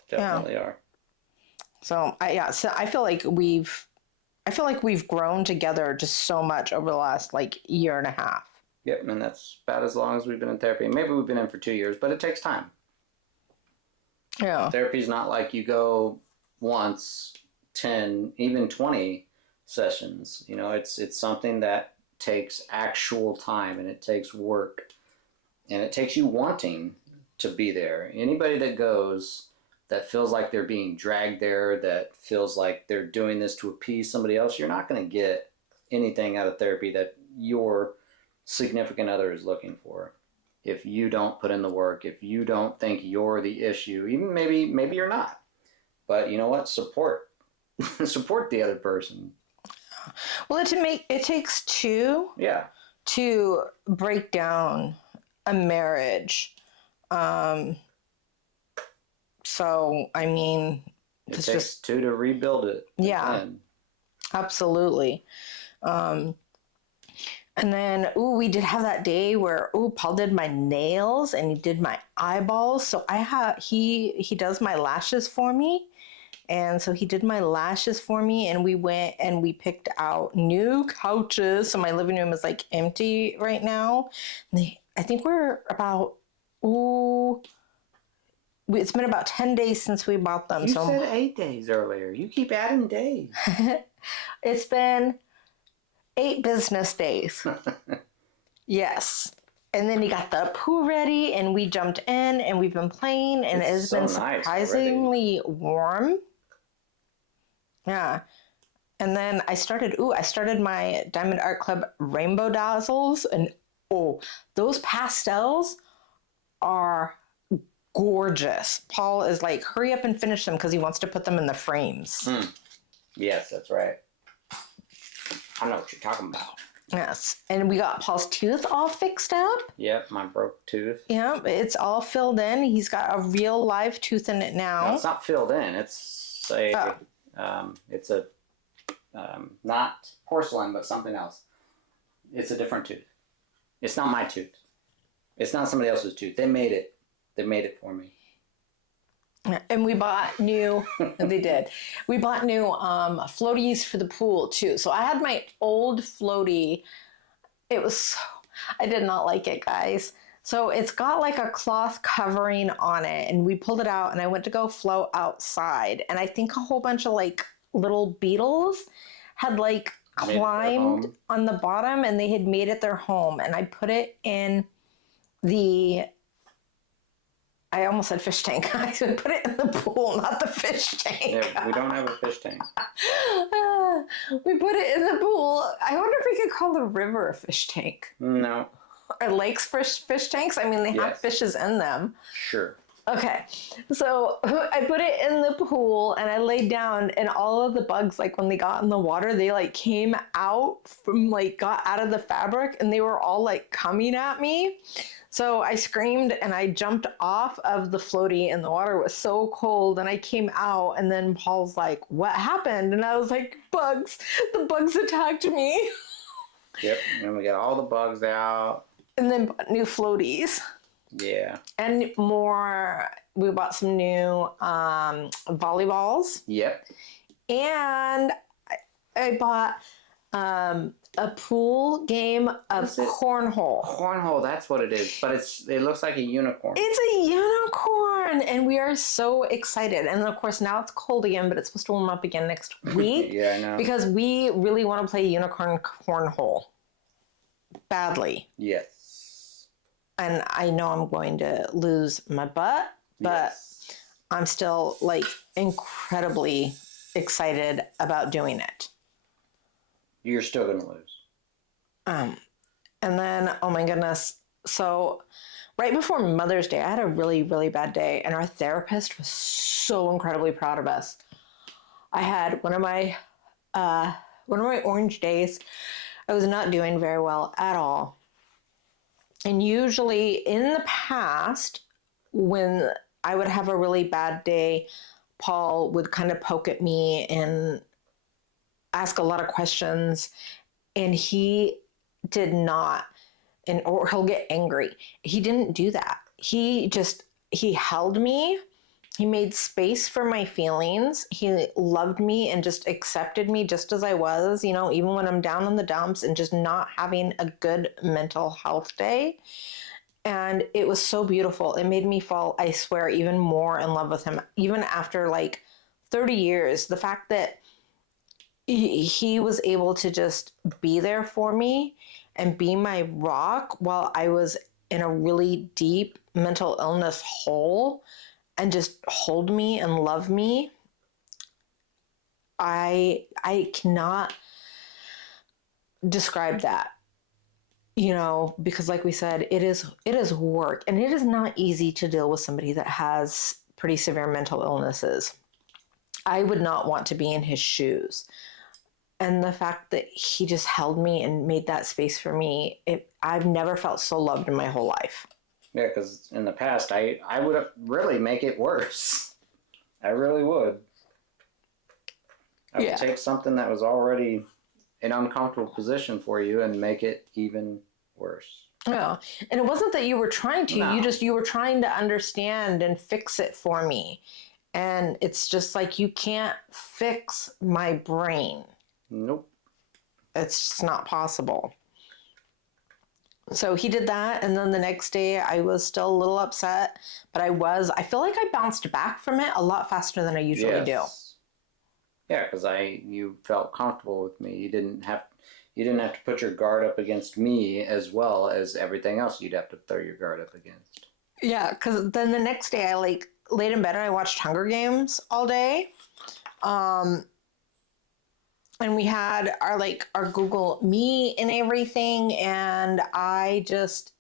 Definitely are. So I feel like we've grown together just so much over the last like year and a half. Yep, and that's about as long as we've been in therapy. Maybe we've been in for 2 years, but it takes time. Yeah. Therapy's not like you go once, 10, even 20 sessions. You know, it's something that takes actual time, and it takes work, and it takes you wanting to be there. Anybody that goes that feels like they're being dragged there, that feels like they're doing this to appease somebody else, you're not going to get anything out of therapy that your significant other is looking for. If you don't put in the work, if you don't think you're the issue, even maybe you're not, but you know what? Support the other person. Well, it takes two to break down a marriage. So, I mean... It takes two to rebuild it. Yeah, absolutely. And then, we did have that day where, Paul did my nails and he did my eyeballs. So he does my lashes for me. And so he did my lashes for me, and we went and we picked out new couches. So my living room is like empty right now. I think we're about, it's been about 10 days since we bought them. You said 8 days earlier. You keep adding days. It's been 8 business days. Yes. And then he got the pool ready, and we jumped in, and we've been playing, and it's been surprisingly warm. Yeah. And then I started my Diamond Art Club Rainbow Dazzles, and those pastels are gorgeous. Paul is like, hurry up and finish them because he wants to put them in the frames. Yes, that's right. I know what you're talking about. Yes. And we got Paul's tooth all fixed up. Yep, my broke tooth. Yeah, it's all filled in. He's got a real live tooth in it now. No, it's not filled in. It's a not porcelain, but something else. It's a different tooth. It's not my tooth. It's not somebody else's tooth. They made it. They made it for me. And we bought new, they did. We bought new floaties for the pool too. So I had my old floaty. I did not like it, guys. So it's got like a cloth covering on it, and we pulled it out, and I went to go float outside. And I think a whole bunch of like little beetles had like climbed on the bottom, and they had made it their home. And I put it in I almost said fish tank. I said put it in the pool, not the fish tank. Yeah, we don't have a fish tank. We put it in the pool. I wonder if we could call the river a fish tank. No. Are lakes fish tanks? I mean, they have fishes in them. Sure. Okay, so I put it in the pool and I laid down, and all of the bugs, like when they got in the water, they like came out from like got out of the fabric, and they were all like coming at me. So I screamed and I jumped off of the floaty, and the water was so cold, and I came out, and then Paul's like, "What happened?" And I was like, "Bugs. The bugs attacked me." Yep, and we got all the bugs out. And then new floaties. Yeah. And more, we bought some new volleyballs. Yep. And I bought a pool game of cornhole. Cornhole, that's what it is. But it looks like a unicorn. It's a unicorn, and we are so excited. And of course, now it's cold again, but it's supposed to warm up again next week. Yeah, I know. Because we really want to play unicorn cornhole badly. Yes. And I know I'm going to lose my butt, but yes. I'm still like incredibly excited about doing it. You're still going to lose. And then, oh my goodness. So right before Mother's Day, I had a really, really bad day, and our therapist was so incredibly proud of us. I had one of my orange days. I was not doing very well at all. And usually in the past, when I would have a really bad day, Paul would kind of poke at me and ask a lot of questions, and he did not, or he'll get angry. He didn't do that. He held me. He made space for my feelings. He loved me and just accepted me just as I was, even when I'm down in the dumps and just not having a good mental health day. And it was so beautiful. It made me fall, I swear, even more in love with him. Even after like 30 years, the fact that he was able to just be there for me and be my rock while I was in a really deep mental illness hole, and just hold me and love me. I cannot describe that, because like we said, it is work, and it is not easy to deal with somebody that has pretty severe mental illnesses. I would not want to be in his shoes. And the fact that he just held me and made that space for me, I've never felt so loved in my whole life. Yeah, because in the past, I would really make it worse. I really would. I would take something that was already an uncomfortable position for you and make it even worse. Yeah, and it wasn't that you were trying to. No. You were trying to understand and fix it for me. And it's just like, you can't fix my brain. Nope. It's just not possible. So he did that, and then the next day I was still a little upset, but I feel like I bounced back from it a lot faster than I usually do. Yeah, because you felt comfortable with me. You didn't have to put your guard up against me as well as everything else you'd have to throw your guard up against. Yeah, because then the next day I laid in bed and I watched Hunger Games all day. And we had our Google Meet and everything, and I just,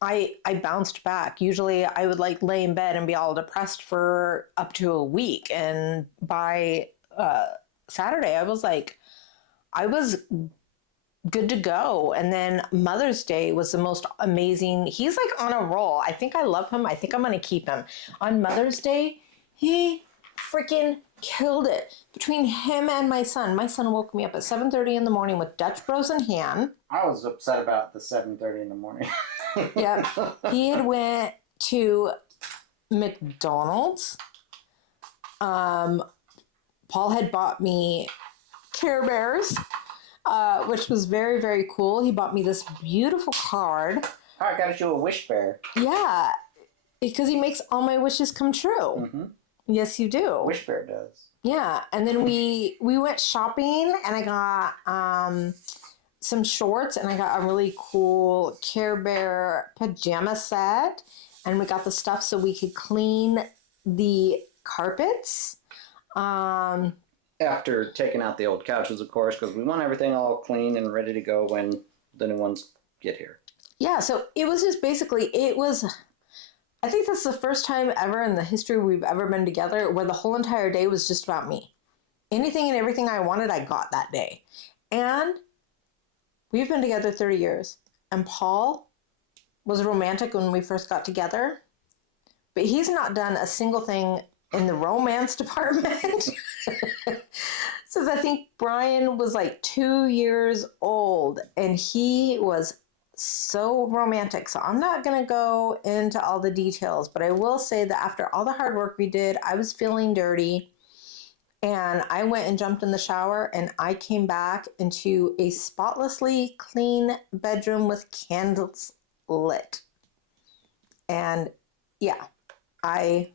I bounced back. Usually I would lay in bed and be all depressed for up to a week, and by Saturday I was good to go. And then Mother's Day was the most amazing. He's on a roll. I think I love him. I think I'm going to keep him. On Mother's Day, he freaking killed it. Between him and my son woke me up at 7:30 in the morning with Dutch Bros in hand. I was upset about the 7:30 in the morning. Yep. He had went to McDonald's. Paul had bought me Care Bears, which was very, very cool. He bought me this beautiful card. Oh, I got you a wish bear. Yeah, because he makes all my wishes come true. Mm-hmm. Yes, you do. Wish bear does. Yeah, and then we went shopping, and I got some shorts, and I got a really cool Care Bear pajama set, and we got the stuff so we could clean the carpets. After taking out the old couches, of course, because we want everything all clean and ready to go when the new ones get here. Yeah, so it was just basically, it was I think that's the first time ever in the history we've ever been together where the whole entire day was just about me. Anything and everything I wanted, I got that day. And we've been together 30 years. And Paul was romantic when we first got together. But he's not done a single thing in the romance department since I think Brian was like 2 years old. And he was so romantic. So I'm not going to go into all the details. But I will say that after all the hard work we did, I was feeling dirty. And I went and jumped in the shower, and I came back into a spotlessly clean bedroom with candles lit. And yeah, I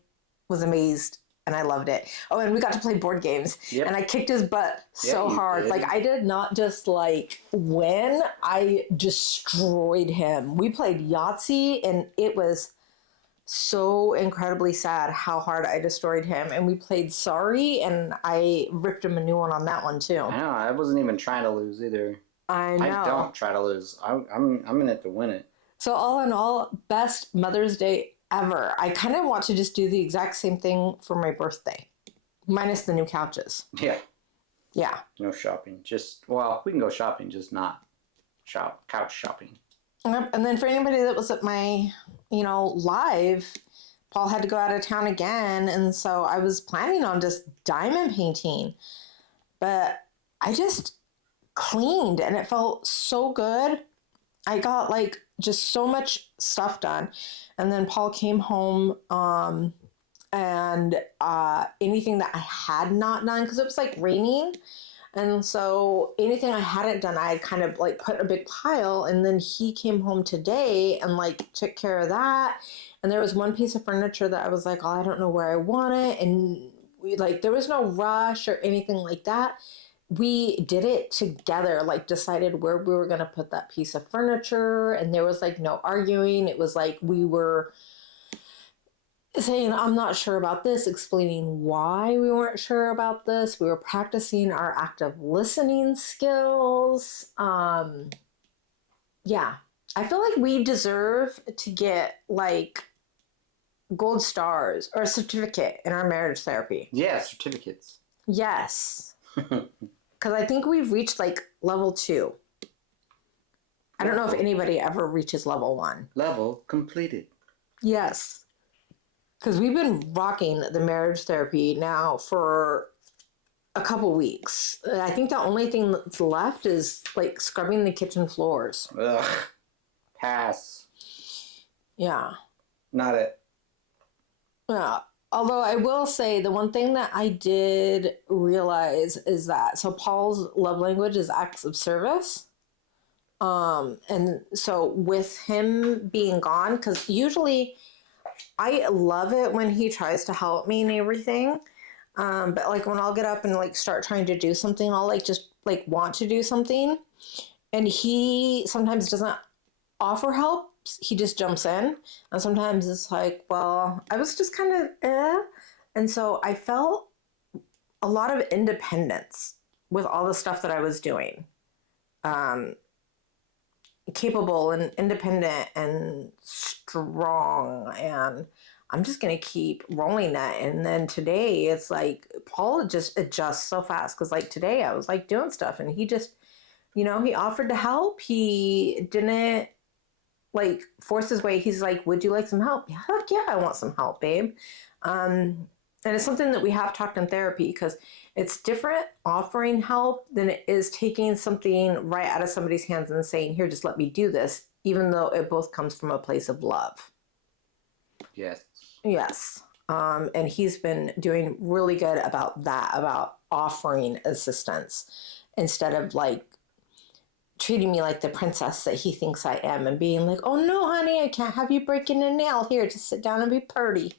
was amazed and I loved it. Oh, and we got to play board games. Yep. And I kicked his butt so hard. Did. Like, I did not just like win, I destroyed him. We played Yahtzee, and it was so incredibly sad how hard I destroyed him. And we played Sorry, and I ripped him a new one on that one too. I know. I wasn't even trying to lose either. I know. I don't try to lose. I'm in it to win it. So all in all, best Mother's Day ever. I kind of want to just do the exact same thing for my birthday, minus the new couches. Yeah. Yeah. No shopping. We can go shopping, just not couch shopping. And then for anybody that was at my, live, Paul had to go out of town again. And so I was planning on just diamond painting. But I just cleaned and it felt so good. I got just so much stuff done. And then Paul came home and anything that I had not done, because it was raining. And so anything I hadn't done, I kind of put a big pile. And then he came home today and took care of that. And there was one piece of furniture that I was like, oh, I don't know where I want it. And we there was no rush or anything like that. We did it together, decided where we were going to put that piece of furniture. And there was no arguing. It was we were saying, I'm not sure about this, explaining why we weren't sure about this. We were practicing our active listening skills. Yeah, I feel like we deserve to get gold stars or a certificate in our marriage therapy. Yeah, certificates. Yes. Because I think we've reached level 2. I don't know if anybody ever reaches level 1. Level completed. Yes. Because we've been rocking the marriage therapy now for a couple weeks. I think the only thing that's left is scrubbing the kitchen floors. Ugh. Pass. Yeah. Not it. Yeah. Although I will say the one thing that I did realize is that, so Paul's love language is acts of service. And so with him being gone, because usually I love it when he tries to help me and everything. But when I'll get up and start trying to do something, I'll just want to do something. And he sometimes doesn't offer help. He just jumps in. And sometimes it's well, I was just kind of And so I felt a lot of independence with all the stuff that I was doing. Capable and independent and strong, and I'm just gonna keep rolling that. And then today it's Paul just adjusts so fast, because today I was doing stuff and he just he offered to help. He didn't force his way. He's would you like some help? Yeah, heck yeah, I want some help, babe. And it's something that we have talked in therapy, because it's different offering help than it is taking something right out of somebody's hands and saying, here, just let me do this, even though it both comes from a place of love. Yes. Yes. And he's been doing really good about that, about offering assistance instead of treating me like the princess that he thinks I am and being oh no, honey, I can't have you breaking a nail. Here, just sit down and be purty.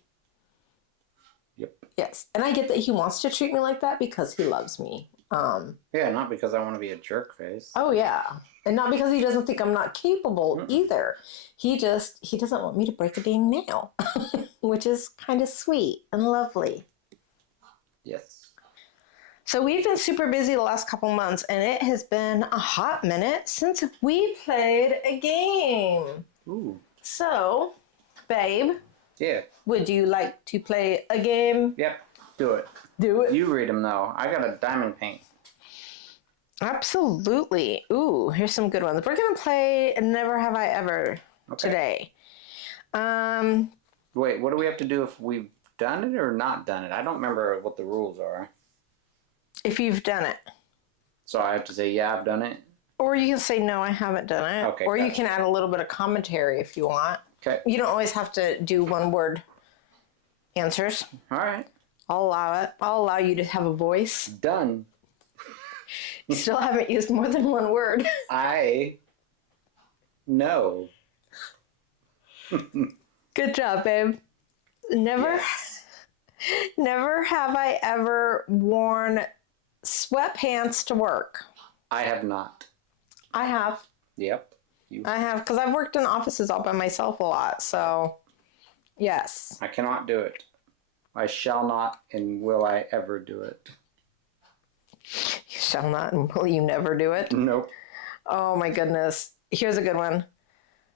Yep. Yes. And I get that he wants to treat me like that because he loves me. Yeah, not because I want to be a jerk face. Oh, yeah. And not because he doesn't think I'm not capable either. He doesn't want me to break a dang nail, which is kind of sweet and lovely. Yes. So we've been super busy the last couple months, and it has been a hot minute since we played a game. Ooh. So, babe, Yeah. Would you like to play a game? Yep. Do it. Do it. You read them, though. I got a diamond paint. Absolutely. Ooh, here's some good ones. We're going to play Never Have I Ever today. Wait, what do we have to do if we've done it or not done it? I don't remember what the rules are. If you've done it. So I have to say, yeah, I've done it? Or you can say, no, I haven't done it. Okay. Or you can add a little bit of commentary if you want. Okay. You don't always have to do one-word answers. All right. I'll allow it. I'll allow you to have a voice. Done. You still haven't used more than one word. I know. Good job, babe. Never have I ever worn sweatpants to work. I have not. I have. Yep. I have, because I've worked in offices all by myself a lot, so yes. I cannot do it. I shall not, and will I ever do it? You shall not, and will you never do it? Nope. Oh my goodness. Here's a good one.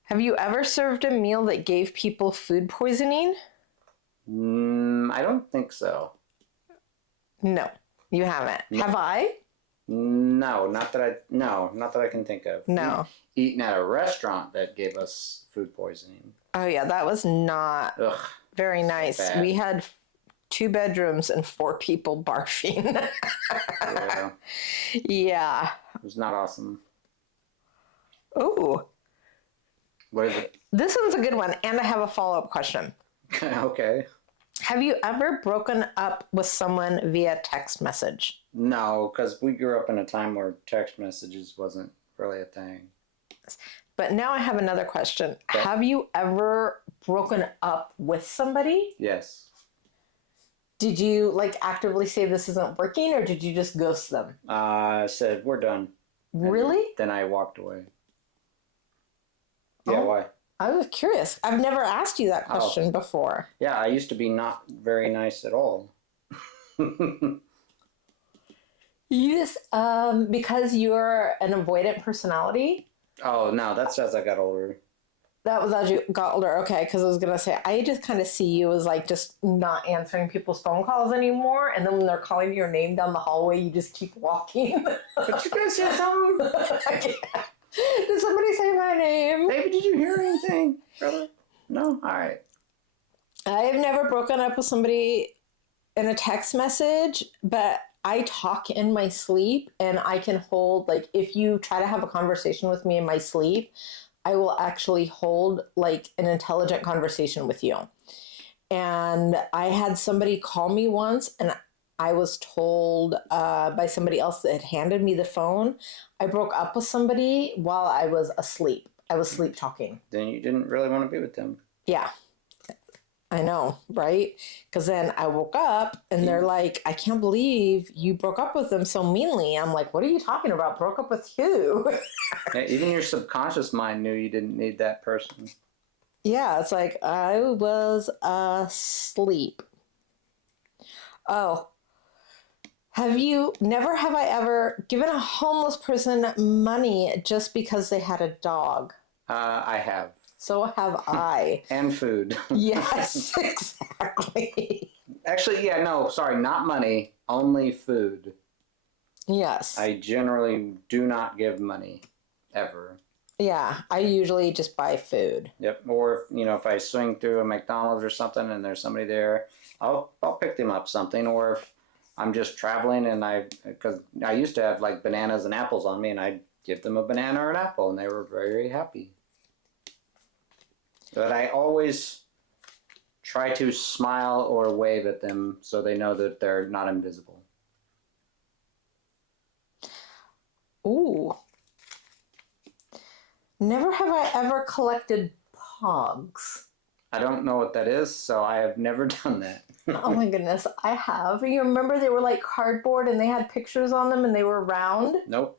Have you ever served a meal that gave people food poisoning? I don't think so. No, you haven't. No. Have I? No, not that I can think of. No. Eating at a restaurant that gave us food poisoning. Oh yeah, that was not very nice. Bad. We had 2 bedrooms and 4 people barfing. Yeah. Yeah. It was not awesome. Ooh. What is it? This one's a good one, and I have a follow-up question. Okay. Have you ever broken up with someone via text message? No, because we grew up in a time where text messages wasn't really a thing. But now I have another question. Okay. Have you ever broken up with somebody? Yes. Did you actively say this isn't working, or did you just ghost them? I said, we're done. Really? Then I walked away. Yeah, why? I was curious. I've never asked you that question before. Yeah, I used to be not very nice at all. You just, because you're an avoidant personality? Oh, no, that's as I got older. That was as you got older. Okay, because I was going to say, I just kind of see you as just not answering people's phone calls anymore. And then when they're calling your name down the hallway, you just keep walking. But you guys hear something? Did somebody say my name? Baby, did you hear anything, brother? No? All right. I've never broken up with somebody in a text message, but I talk in my sleep, and I can hold, if you try to have a conversation with me in my sleep, I will actually hold an intelligent conversation with you. And I had somebody call me once, and I was told by somebody else that had handed me the phone, I broke up with somebody while I was asleep. I was sleep talking. Then you didn't really want to be with them. Yeah. I know, right? Because then I woke up and they're like, I can't believe you broke up with them so meanly. I'm like, what are you talking about? Broke up with who? Yeah, even your subconscious mind knew you didn't need that person. Yeah, it's like I was asleep. Oh. Have I ever given a homeless person money just because they had a dog? I have. So have I. And food. Yes, exactly. Actually, yeah, no, sorry, not money, only food. Yes. I generally do not give money, ever. Yeah, I usually just buy food. Yep, or if I swing through a McDonald's or something and there's somebody there, I'll pick them up something, or if I'm just traveling and because I used to have bananas and apples on me, and I'd give them a banana or an apple, and they were very, very happy. But I always try to smile or wave at them so they know that they're not invisible. Ooh. Never have I ever collected pogs. I don't know what that is, so I have never done that. Oh my goodness, I have. You remember they were cardboard and they had pictures on them and they were round? Nope.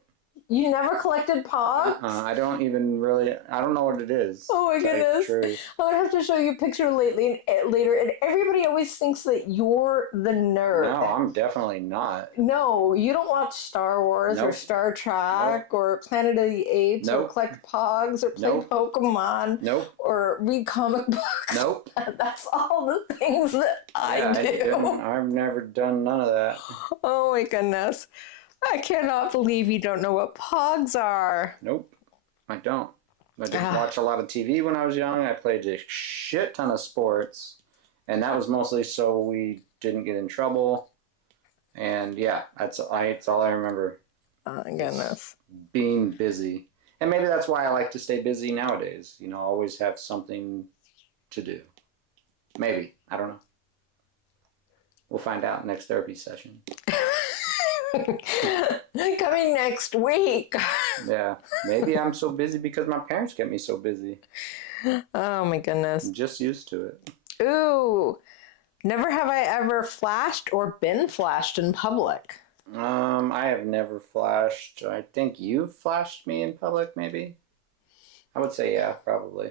You never collected Pogs? I don't even really, I don't know what it is. Oh my goodness. True. I would have to show you a picture later, and everybody always thinks that you're the nerd. No, I'm definitely not. No, you don't watch Star Wars or Star Trek or Planet of the Apes or collect Pogs or play Pokemon or read comic books. Nope. That's all the things that I do. I've never done none of that. Oh my goodness. I cannot believe you don't know what Pogs are. Nope, I don't. I just watched a lot of TV when I was young. I played a shit ton of sports, and that was mostly so we didn't get in trouble. And yeah, that's all I remember. Oh my goodness. Being busy. And maybe that's why I like to stay busy nowadays. You know, always have something to do. Maybe. I don't know. We'll find out next therapy session. Coming next week. Yeah, maybe I'm so busy because my parents get me so busy. Oh my goodness. I'm just used to it. Ooh, never have I ever flashed or been flashed in public. I have never flashed. I think you've flashed me in public, maybe. I would say yeah, probably.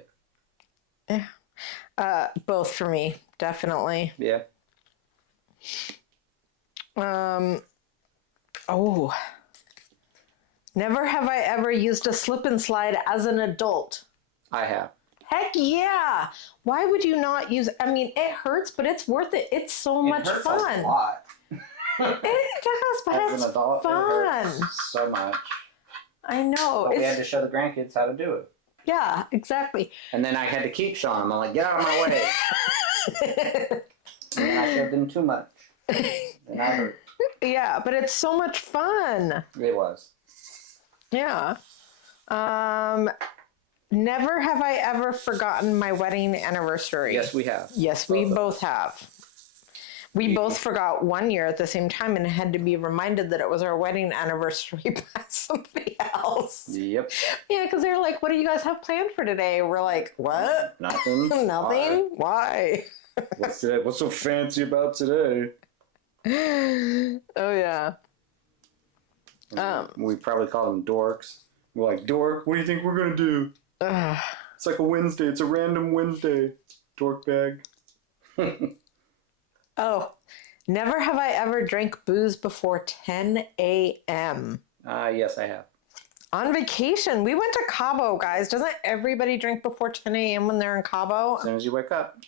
Yeah. Both for me, definitely. Yeah. Oh, never have I ever used a slip and slide as an adult. I have. Heck yeah! Why would you not use? I mean, it hurts, but it's worth it. It's so much fun. A lot. It does, but as it's an adult, fun. It hurts so much. I know. But we had to show the grandkids how to do it. Yeah, exactly. And then I had to keep showing them. I'm like, get out of my way. And then I showed them too much. And I hurt. Yeah, but it's so much fun. It was. Yeah. Never have I ever forgotten my wedding anniversary. Yes, we have. Yes, we both have. We both forgot one year at the same time and had to be reminded that it was our wedding anniversary by somebody else. Yep. Yeah, because they were like, what do you guys have planned for today? We're like, what? Nothing. Nothing? Why? What's so fancy about today? Oh, yeah. We probably call them dorks. We're like, dork, what do you think we're going to do? It's like a Wednesday. It's a random Wednesday. Dork bag. Oh, never have I ever drank booze before 10 a.m. Yes, I have. On vacation. We went to Cabo, guys. Doesn't everybody drink before 10 a.m. when they're in Cabo? As soon as you wake up.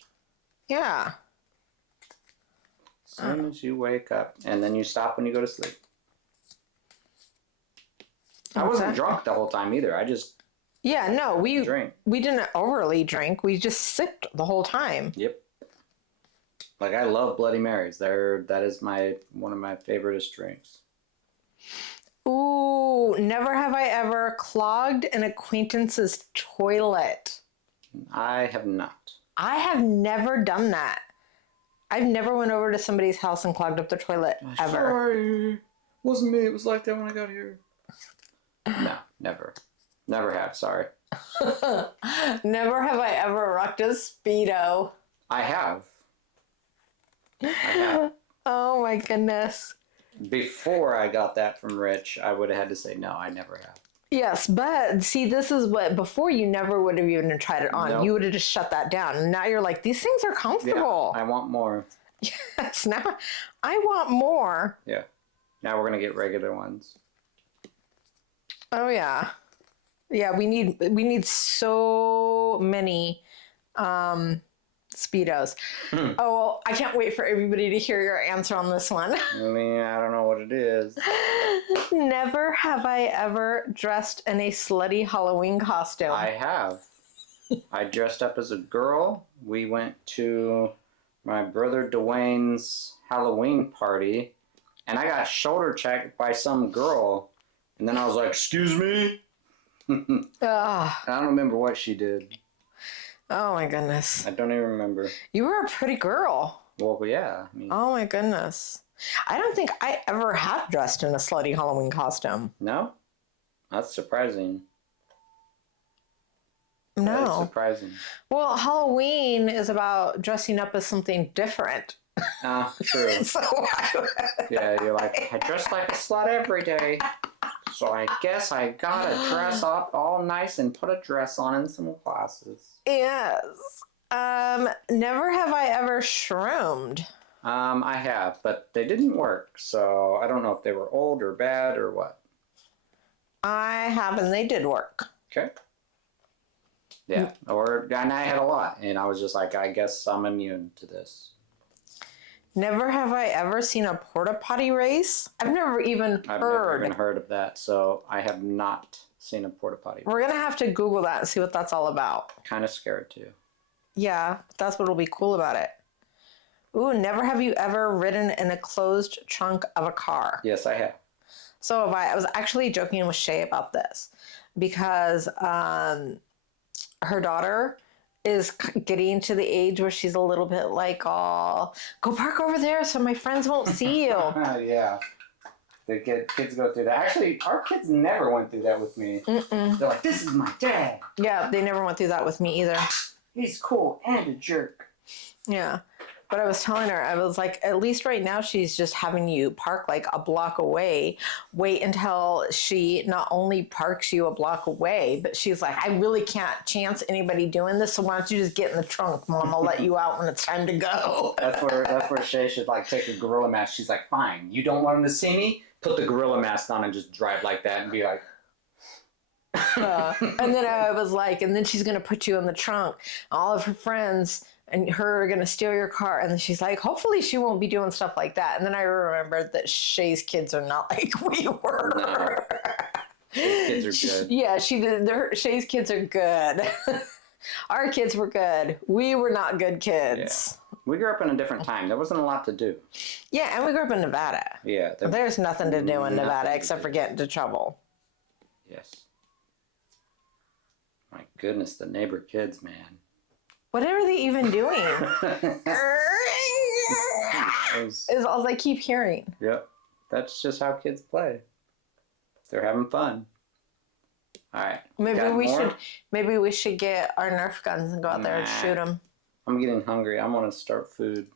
Yeah. As soon as you wake up. And then you stop when you go to sleep. I wasn't drunk the whole time either. I just we drank. We didn't overly drink. We just sipped the whole time. Yep. Like, I love Bloody Marys. That is one of my favoriteest drinks. Ooh, never have I ever clogged an acquaintance's toilet. I have not. I have never done that. I've never went over to somebody's house and clogged up the toilet, ever. Sorry. Wasn't me. It was like that when I got here. No, never. Never have, sorry. Never have I ever rocked a Speedo. I have. Oh my goodness. Before I got that from Rich, I would have had to say no, I never have. Yes, but see, this is what, before you never would have even tried it on. Nope. You would have just shut that down. And now you're like, these things are comfortable. Yeah, I want more. Yes, now I want more. Yeah. Now we're going to get regular ones. Oh, yeah. Yeah, we need so many Speedos. Oh, well, I can't wait for everybody to hear your answer on this one. I mean, I don't know what it is. Never have I ever dressed in a slutty Halloween costume. I have. I dressed up as a girl. We went to my brother Dwayne's Halloween party, and I got shoulder checked by some girl. And then I was like, excuse me? I don't remember what she did. Oh my goodness. I don't even remember. You were a pretty girl. Well, yeah. I mean, oh my goodness. I don't think I ever have dressed in a slutty Halloween costume. No? That's surprising. No. That's surprising. Well, Halloween is about dressing up as something different. True. So yeah, you're like, I dress like a slut every day. So I guess I gotta dress up all nice and put a dress on in some classes. Yes. Never have I ever shroomed. I have, but they didn't work, so I don't know if they were old or bad or what. I have, and they did work. Okay. Yeah, and I had a lot, and I was just like, I guess I'm immune to this. Never have I ever seen a porta potty race. I've never even heard of that, so I have not seen a porta potty. We're gonna have to Google that and see what that's all about. Kind of scared too. Yeah, that's what'll be cool about it. Ooh, never have you ever ridden in a closed trunk of a car. Yes, I have. So have I. I was actually joking with Shay about this because her daughter is getting to the age where she's a little bit like, oh, go park over there so my friends won't see you. Yeah. The kids go through that. Actually, our kids never went through that with me. Mm-mm. They're like, this is my dad. Yeah, they never went through that with me either. He's cool and a jerk. Yeah. But I was telling her, I was like, at least right now she's just having you park like a block away. Wait until she not only parks you a block away, but she's like, I really can't chance anybody doing this, so why don't you just get in the trunk, Mom? I'll let you out when it's time to go. That's where Shay should like take a gorilla mask. She's like, fine, you don't want him to see me? Put the gorilla mask on and just drive like that and be like... And then I was like, and then she's going to put you in the trunk. All of her friends... and her are going to steal your car. And then she's like, hopefully she won't be doing stuff like that. And then I remembered that Shay's kids are not like we were. No. Shay's kids are good. Yeah, Shay's kids are good. Our kids were good. We were not good kids. Yeah. We grew up in a different time. There wasn't a lot to do. Yeah, and we grew up in Nevada. Yeah. There's nothing to do in Nevada except for get into trouble. Yes. My goodness, the neighbor kids, man. What are they even doing? Is all I keep hearing. Yep. That's just how kids play. They're having fun. All right. Maybe we should get our Nerf guns and go out there and shoot them. I'm getting hungry. I want to start food.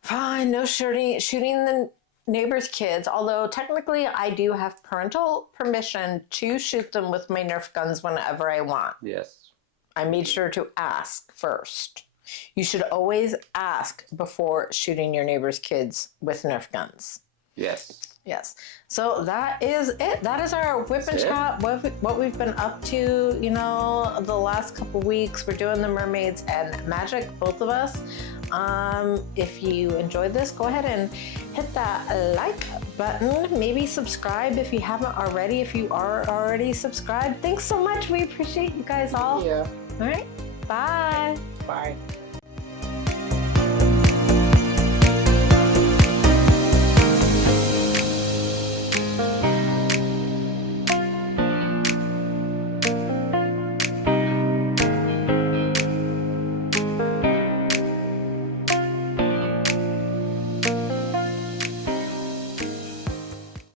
Fine, no shooting the neighbors' kids. Although technically I do have parental permission to shoot them with my Nerf guns whenever I want. Yes. I made sure to ask first. You should always ask before shooting your neighbor's kids with Nerf guns. Yes. Yes. So that is it. That is our whip and chat. What we've been up to, the last couple weeks. We're doing the mermaids and magic, both of us. If you enjoyed this, go ahead and hit that like button. Maybe subscribe if you haven't already. If you are already subscribed, thanks so much. We appreciate you guys all. Yeah. All right. Bye. Bye.